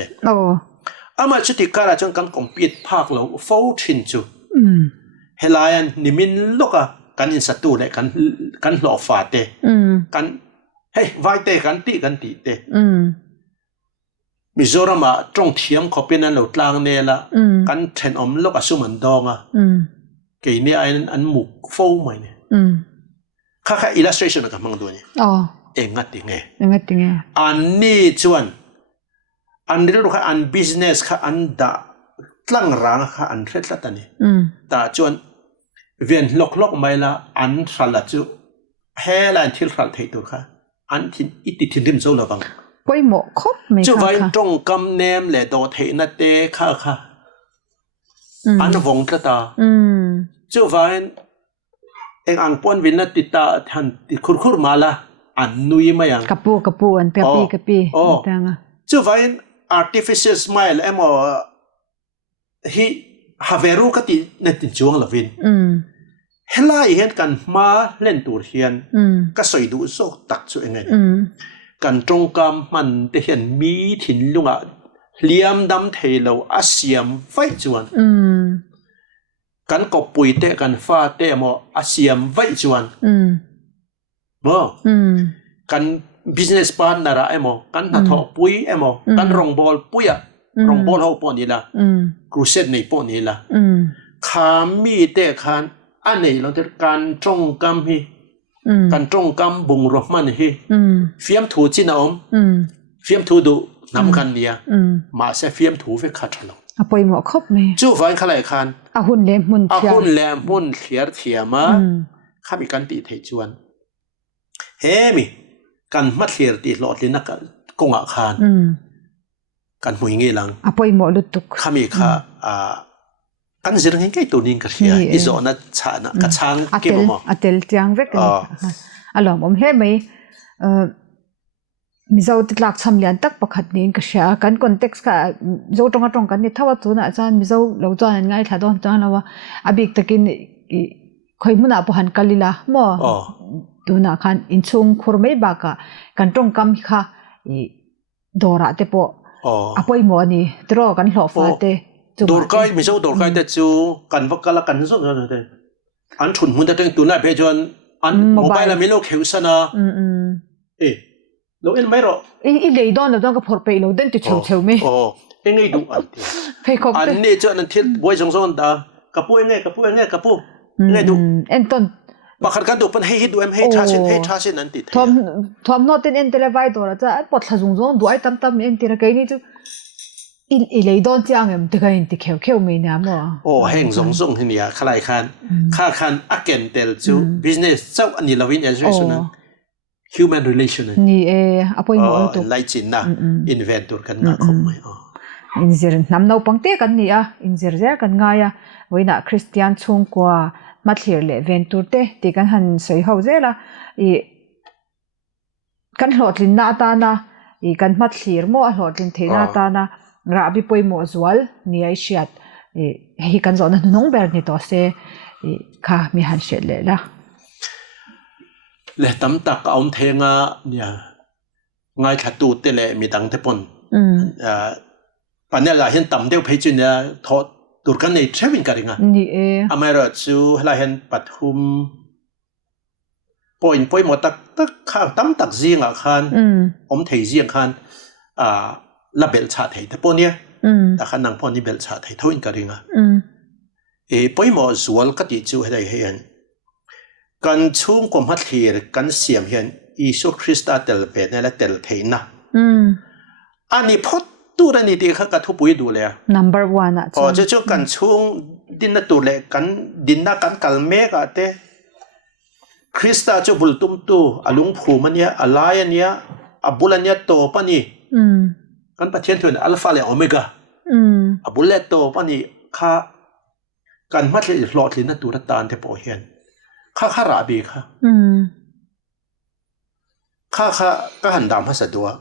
มาชุดที่การจังกันคอมพิวต์ภาคเราโฟชินจูเฮลายันนิมินลูกกันอินสตูเลยกันหล่อฟ้าเตกันเฮ้ยไว้เตกันตีเตมิโซรามาตรงเทียมขอเป็นอันหลุดลางเนี่ยละกันเทนอมลูกอสุมันดองเกี่ยนี่อันหมุกโฟไหมเนี่ยข้า illustration กับมังดูนี่เองงัดยังไงอันนี้ชวนอันนี้ลูกค้าอัน business ค่ะอันด่าตั้งร้านค่ะอันเทรดละตันนี่แต่จวนเวียนล็อกไม่ละอันสลัดจูเฮลันที่สลัดเทตัวค่ะอันที่อิติทินริมโซลบัง ป่วยหมอครบไม่ จู่ไว้ ค่ะ ตรงกำเนมและโดเทนัดเตค่ะอันวงตาตาจู่ไว้เองอังปอนวินนัดติตาทันติคุรมาละอันนุยมายังกระปูอันกระปีต่างจู่ไว้ artificial smile เอ็มฮิฮาเวรูกติเนติจวงละวินเฮล่าเห็นกันมาเล่นตัวเฮียนก็สวยดูโซตักสุเองไงกันตรงกำมันจะเห็นมีถิ่นลุงอ่ะเลี้ยมดำเทลาอาเซียมไฟจวนกันกบปุยเตะกันฟ้าเตะมออาเซียมไฟจวนบ่กัน business partner ไอ้มอกันนัทปุยไอ้มอกันรองบอลปุยอะรองบอลเขาปอนี่ละครูเซตในปอนี่ละขามีเตะขันอันนี้เราจะการตรงกำฮีการตรงกำบุงรมันฮีเฟียมถูจินอมเฟียมถูดูนำกันเนี่ยมาเสียเฟียมถูเฟขัดฉลองป่วยหมอครบไหมจู่ฟันขลายคันหุ่นเล่มหุ่นเขียร์เทียมาข้ามีการตีเทจวนเฮ้มีการมัดเขียร์ตีหลอดลินักกงอาคารการหุยงี้หลังป่วยหมอลุตุกข้ามีค่ะกันจะเรื่องไงตัวนี้กันเชียอิโซนัดชานะกัดช้างเก็บมาอัตเตลจางเวกันอารมณ์ผมเฮ้ไหมมิจาวติดหลักทำเลียนตักประคัดนี้ก็เชียกันคอนเท็กซ์ค่ะโจตรงกันนี่ถ้าว่าตัวน่ะอาจารย์มิจาวเราจะยังไงถ้าโดนจ้างแล้วว่าอบิกตะกินคอยมุนาปุหันกัลลิละมั่วตัวน่ะคันอินชงคุรไม่บากะกันตรงกำค่ะดอระเตปอป่วยหมอนี่ตรอกันหล่อฟ้าเตดอร์กายมิจาวดอร์กายแต่จู่กันวักกะละกันสุดเลยอันฉุนหุ่นแต่ตัวน่ะเพจวนอันโมบายละมิโลเขียวสนะเราเอ็นไม่หรออีเลยดอนเราต้องกับพอร์ไปเราเดินติดเฉียวไหมเอ็งไงดูอันอันนี้เจ้านั่นที่บอยสงสารตากระปุ้ยไงกระปุ้ยไงดูเอ็นต้นบักขัดกันดูเป็นให้ดูเอ็มให้ทาชินนั่นติดทอมโนตินเอ็นเทเลไวตัวละจ้าปอดขจุงจงดูไอ้ตั้มเอ็นติระไกนี่จูอีเลยดอนจ้างเอ็มติกันติเขียวไม่เนี่ยมั้งแห่งสงที่เนี่ยขลายคันข้าคันอักเกนเตลจู business เจ้าอันนี้เราวินเอเจอร์ส่วนนั้นhuman relation นี่อภัยหมดตัวไล่จินนะ inventor กันนะคงไม่อินเซอร์น้ำเนาปังเตกันนี่อินเซอร์เจกันง่ายวันน่ะคริสเตียนชงกว่ามาเทียร์เลยเวนตูเตที่กันหันใส่เขาเจละกันหลอดลินนาตานะกันมาเทียร์มั่วหลอดลินเทนาตานะราบิปวยหมอสวลนี่ไอเชียดให้กันสอนน้องเบอร์นี่ตัวเสค่ะมีหันเชลเลยละเลตั้มตักเอาเทงะเนี่ยง่ายขัดตูเตเลมีดังเทปนปัญญาเราเห็นตั้มเดียวเพจุเนี่ยทอดตัวกันในเชวินกันเองนี่อเมริกาจูเราเห็นปัทุมปอยหมดตักข้าวตั้มตักเสียงอ่ะคันเทเสียงคันละเบลชาเทเทปนเนี่ยแต่ขันนังปนนี่เบลชาเททวินกันเองปอยหมดส่วนก็ติดจูให้ได้เห็นกันช่วงความฮัดเฮียกันเสียมเห็นอิสุคริสต์เตลเป็นและเตลเทนะอันนี้พอตัวนี้ที่เขากระทุบไปดูเลย number one อ่ะพอจะช่วงกันช่วงดินนัตัวเลยกันดินนักกันกัลเมกะเตคริสต์จะบุลตุมตูอลุงผูมันเนี่ยอะไรเนี่ยอับุลเนี่ยโตปนี่กันประเทศตัวอัลฟาและโอเมก้าอับุลเลโตปนี่ข้ากันมัดเลยหลอดเลยนัตัวตานเทปโอเฮียนข้าราบีค่ะข้าก็หันดำให้สะดวก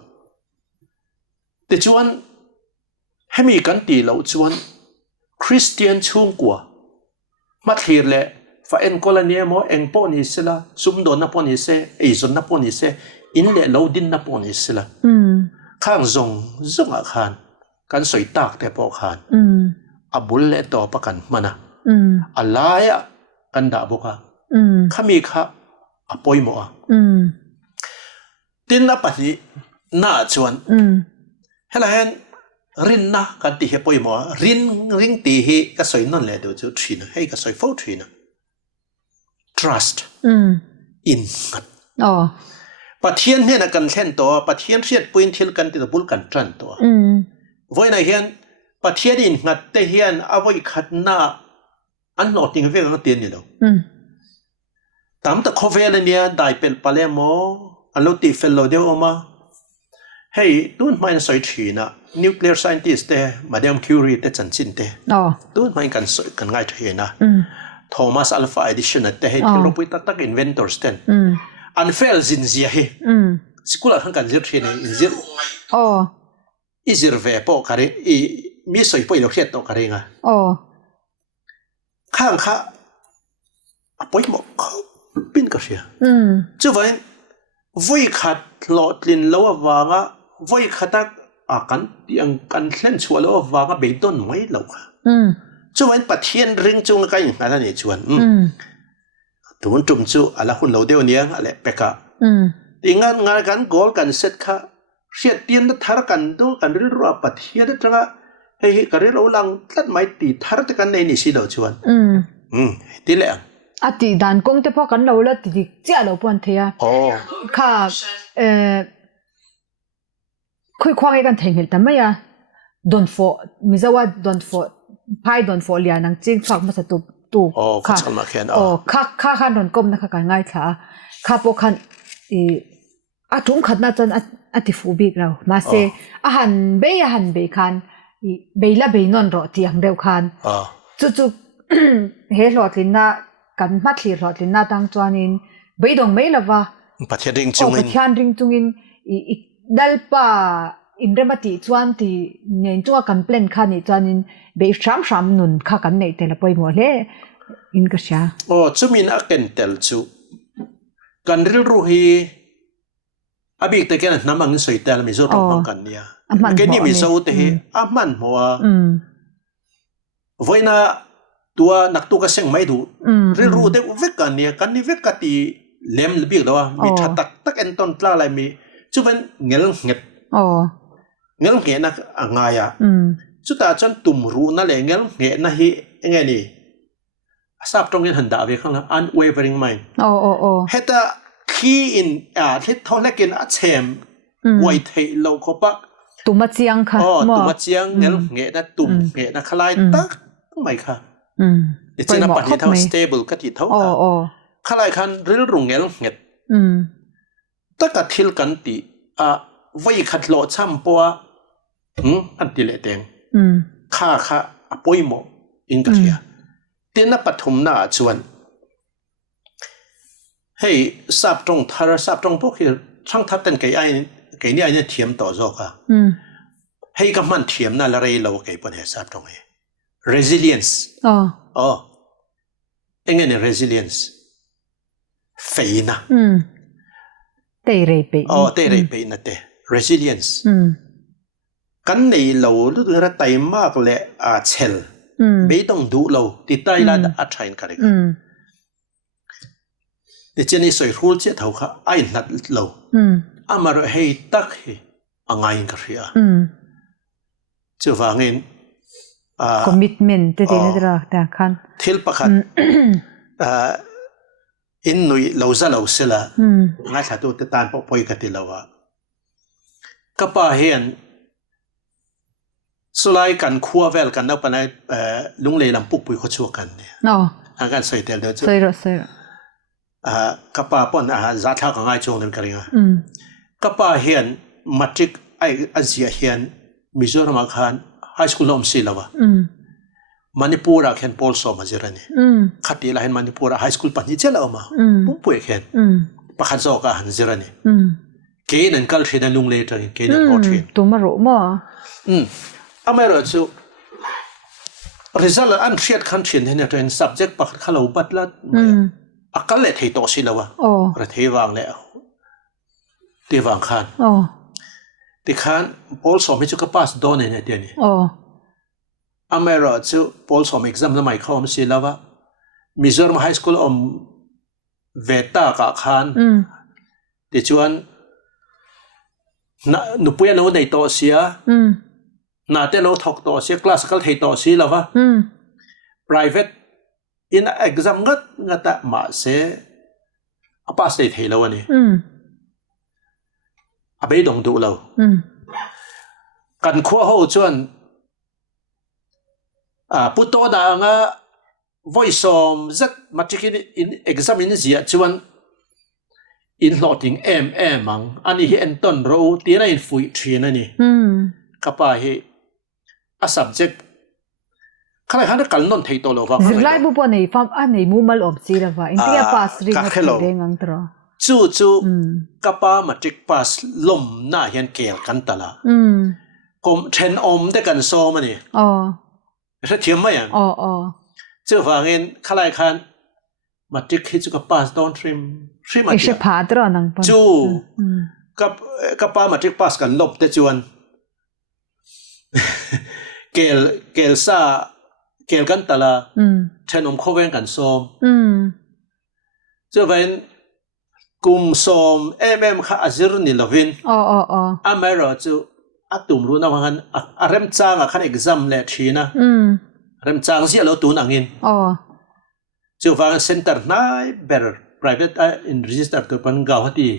แต่ชวนให้มีกันตีเราชวนคริสเตียนช่วงกว่ามาเทียร์เลยฝ่ายเอ็นก็ละเนี่ยมั้งเอ็งปนิสละซุ่มโดนนับปนิสเอซอนนับปนิสอินเล่เราดินนับปนิสละข้างซงอาคารกันสวยตากแต่พอคารอับุลเล่ต่อประกันมานะอะไรอ่ะกันด่าบุกข้ามีข้าอภัยหมอดินนับปฏิน่าชวนเฮลันรินนะกันตีเหปอยหมอริงตีเหก็สวยนั่นแหละดูจุดทีนะให้ก็สวยฟูทีนะ trust in ปะเทียนเนี่ยนะกันเช่นตัวปะเทียนเสียดปุ่นเทียนกันติดบุลกันจันตัววันไหนเห็นปะเทียนอินงัดแต่เห็นเอาไว้ขัดหน้าอันหลอดทิ้งไว้กันเตียนนี่แล้วตามแต่โคเวลเนี่ยได้เป็นปะเลมออันลุติเฟลโลเดียวออกมา hey don't mind soi thi na nuclear scientist te Madame Curie te chan chin te don't mind kan soi kan ngai thi na Thomas Alva Edison te he thil pui tak tak inventors ten an fail zin zia he school han kan zir thi ni zir izir ve po kare I mi soi poi lo khet to kare nga khang kha apoi mo pin ka sia chu vai voi khat lo tlin lo awanga voi khatak akan tiang kan thlen chua lo awanga be don mai lo kha chu vai pathian ring chung kai ngala ni chuan tun tum chu ala hun lo deu niang ale peka tingan ngal kan gol kan set kha siat tien da thar kan do kan ril ro pathian da tanga hei ka ri lo lang tlat mai ti thar te kan nei ni si lo chuan ti le ati dan kong te pho kan lo la ti chia lo pon thea kha khoi khwang kan thengel tamaya don fo mizawa don fo pai don fo lia nang ching phak ma sa tu kha ma khen kha khan don kom na kha kan ngai tha kha po khan a tum khat na chan ati fu bik raw ma se a han be khan be la be non ro ti ang deu khan chu he lotlin na kan ma thli lotlin na tang chuanin be dong me lawa pathian ring chungin dalpa indramati chuan ti nen chu complaint kha ni chuanin be sham nun kha kan nei te la poi mo le in ka sha chumin a ken tel chu kan ril ru hi abik te ken namang soi tel mi zo rong kan nia ke ni mi zo te hi aman mo voina tua nak tu ka seng mai du ril ru te vek kan nia kan ni vek ka ti lem bik dawa mi thatak tak en ton tla lai mi chu ban ngel nget ngel nge na angaya chu ta chan tum ru na le ngel nge na hi nge ni sap tong in handa ve khang unwavering mind heta khi in hit tholekin a chem wai thei lo khopa tuma chiang kha tuma chiang ngel nge na tum nge na khalai tak mai kha chena pa hi thau stable ka ti thau khalai khan ril rung ngel nget taka thil kan ti vai khat lo cham po an ti le teng kha apoi mo in ka thia tena pathum na chuan hey sap tong thar sap tong po khil thang that ten kai ai kai ni ai ne thiam to zo ka hey ka man thiam na la rei lo kai pon he sap tong he resilience engene resilience feina te rei pe na te resilience kan nei lo lu ra tai mak le a chel be dong du lo ti tai la a thain ka re ti cheni soi hul che thau kha ai nat lo amar hei tak hi angai ka ria chu wangin commitment te te dra ta khan thil pakhat in nui lo za lo sela ngai tha tu te tan po poi ka ti lawa kapa hian sulai kan khuwa vel kan na panai lungle lam puk pui kho chu kan ne agan soi tel de chu soi kapa pon za tha ka ngai chong den karinga kapa hian matric ai azia hian Mizoram khan high school om silawa Manipura khen polso majirani khati la hen Manipura high school pani chela ma pupui khen pakhan zo ka han zirani ke nan kal thina lung le tang ke nan ho thin tumaro ma amero chu result an thiat khan thin hen ten subject pakhat khalo batla akal le thei to silawa ra thei wang le ti wang khan ti khan polso mi chu ka pass don ne te ni amero chu polso exam na mai khom silawa Mizoram high school om veta ka khan ti chuan na nupuya lo nei to sia na te lo thok to sia classical thei to si lawa private in exam ngata ma se apa se thei lo ani abai dong du lo kan khwa ho chuan puto da nga voice om zat matric in exam in zia chuan in loting mang ani hi enton ro tina in fui thina ni kapa hi a subject khala han kal non thei to lo wa zlai bu po nei fam ani mu mal om si la wa india pass ring na thei ngang tro chu kapa matric pass lom na hian kel kan tala kom then om te kan so mani sa thiam mai an chu wangin khalai khan matric hi chu ka pass don trim ma e se pha tro nang pa chu kapa matric pass kan lop te chuan kel sa kel kan tala then om khowen kan som chu wen kum som kha azir ni lovin amero chu atum ru na wangan arem chang a khan exam le thina rem chang si lo tu nangin chu wang center nai better private in register to pan gawati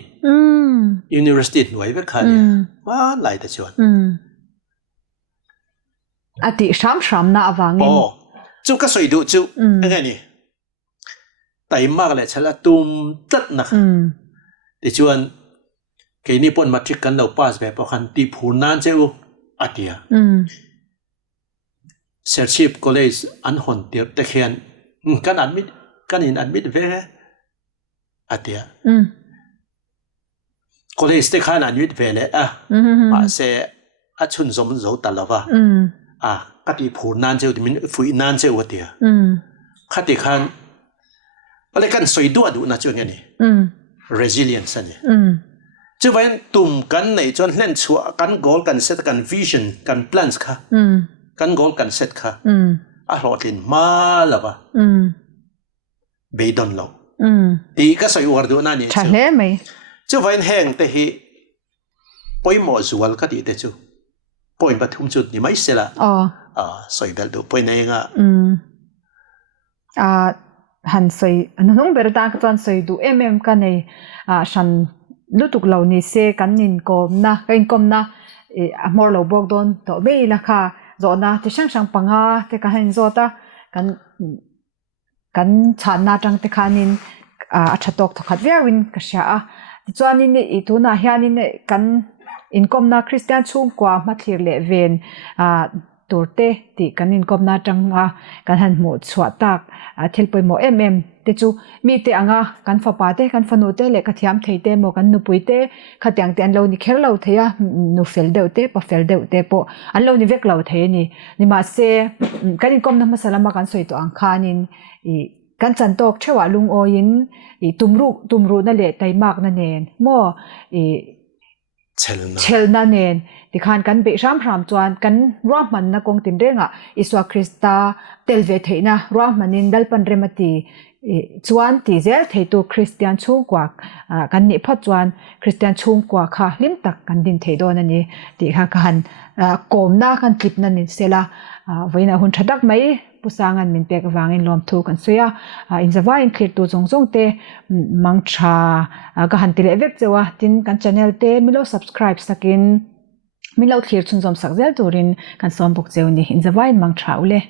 university noi ve khania ma lai ta chuan ati sham na awangin chu ka soi du chu ngai ni tai mak le chala tum tat na ti chuan ke ni pon matric kan lo pass ve po khan ti phurnan cheu atia Sership College an hon tir te khian kan admit ve atia college te khan admit ve le ma se a chun zom zo talawa ka ti phurnan cheu ti min fui nan cheu atia khati khan ale kan soidu adu na chu ngani resilience ani chu wen tum kan nei chon hlen chua kan goal kan set kan vision kan plans kha kan goal kan set kha a hlotlin ma lawa beidon lo ti ka soi war du na ni chale mai chu wen heng te hi poimo zual ka ti te chu point pathum chu ni mai sela soi bel du point nei nga han soi anong berta ka chan soi du ka nei shan lutuk lo ni se kan nin kom na amor lo bok don to be la kha zo na te sang panga te ka hen zo ta kan chan na tang te khanin a thatok thakhat win ka sha ti chuanin i tu na hianin kan income na Christian chung kwa mathlir le ven turte ti kan income na tanga kan han mu chwa tak thelpoi mo te chu mi te anga kan fa pa te kan fanu te le ka thiam thei te mo kan nu pui te khatyang te an lo ni kher lo theya nu fel deu te pa fel deu te po an lo ni vek lo thei ni ma se kan income na masalama kan soi to ang khanin I kan chan tok thewa lung o in I tumru na le taimak na nen mo I chelna nen ti khan kan be ram chuan kan rahman na kong tin renga iswa krista telve theina rahmanin dalpan remati chuan ti zel theitu christian chungkwa kan ni phat chuan christian chungkwa kha lim tak kan din theidon ani ti kha kan komna kan clip na ni sela voina hun thatak mai pusangan min pek wangin lom thu kan soya in zawa in clear tu zong te mangcha ka han tile vek chewa tin kan channel te milo subscribe sakin milo clear chun zom sakzel turin kan som bok cheu ni in zawa in mangcha ule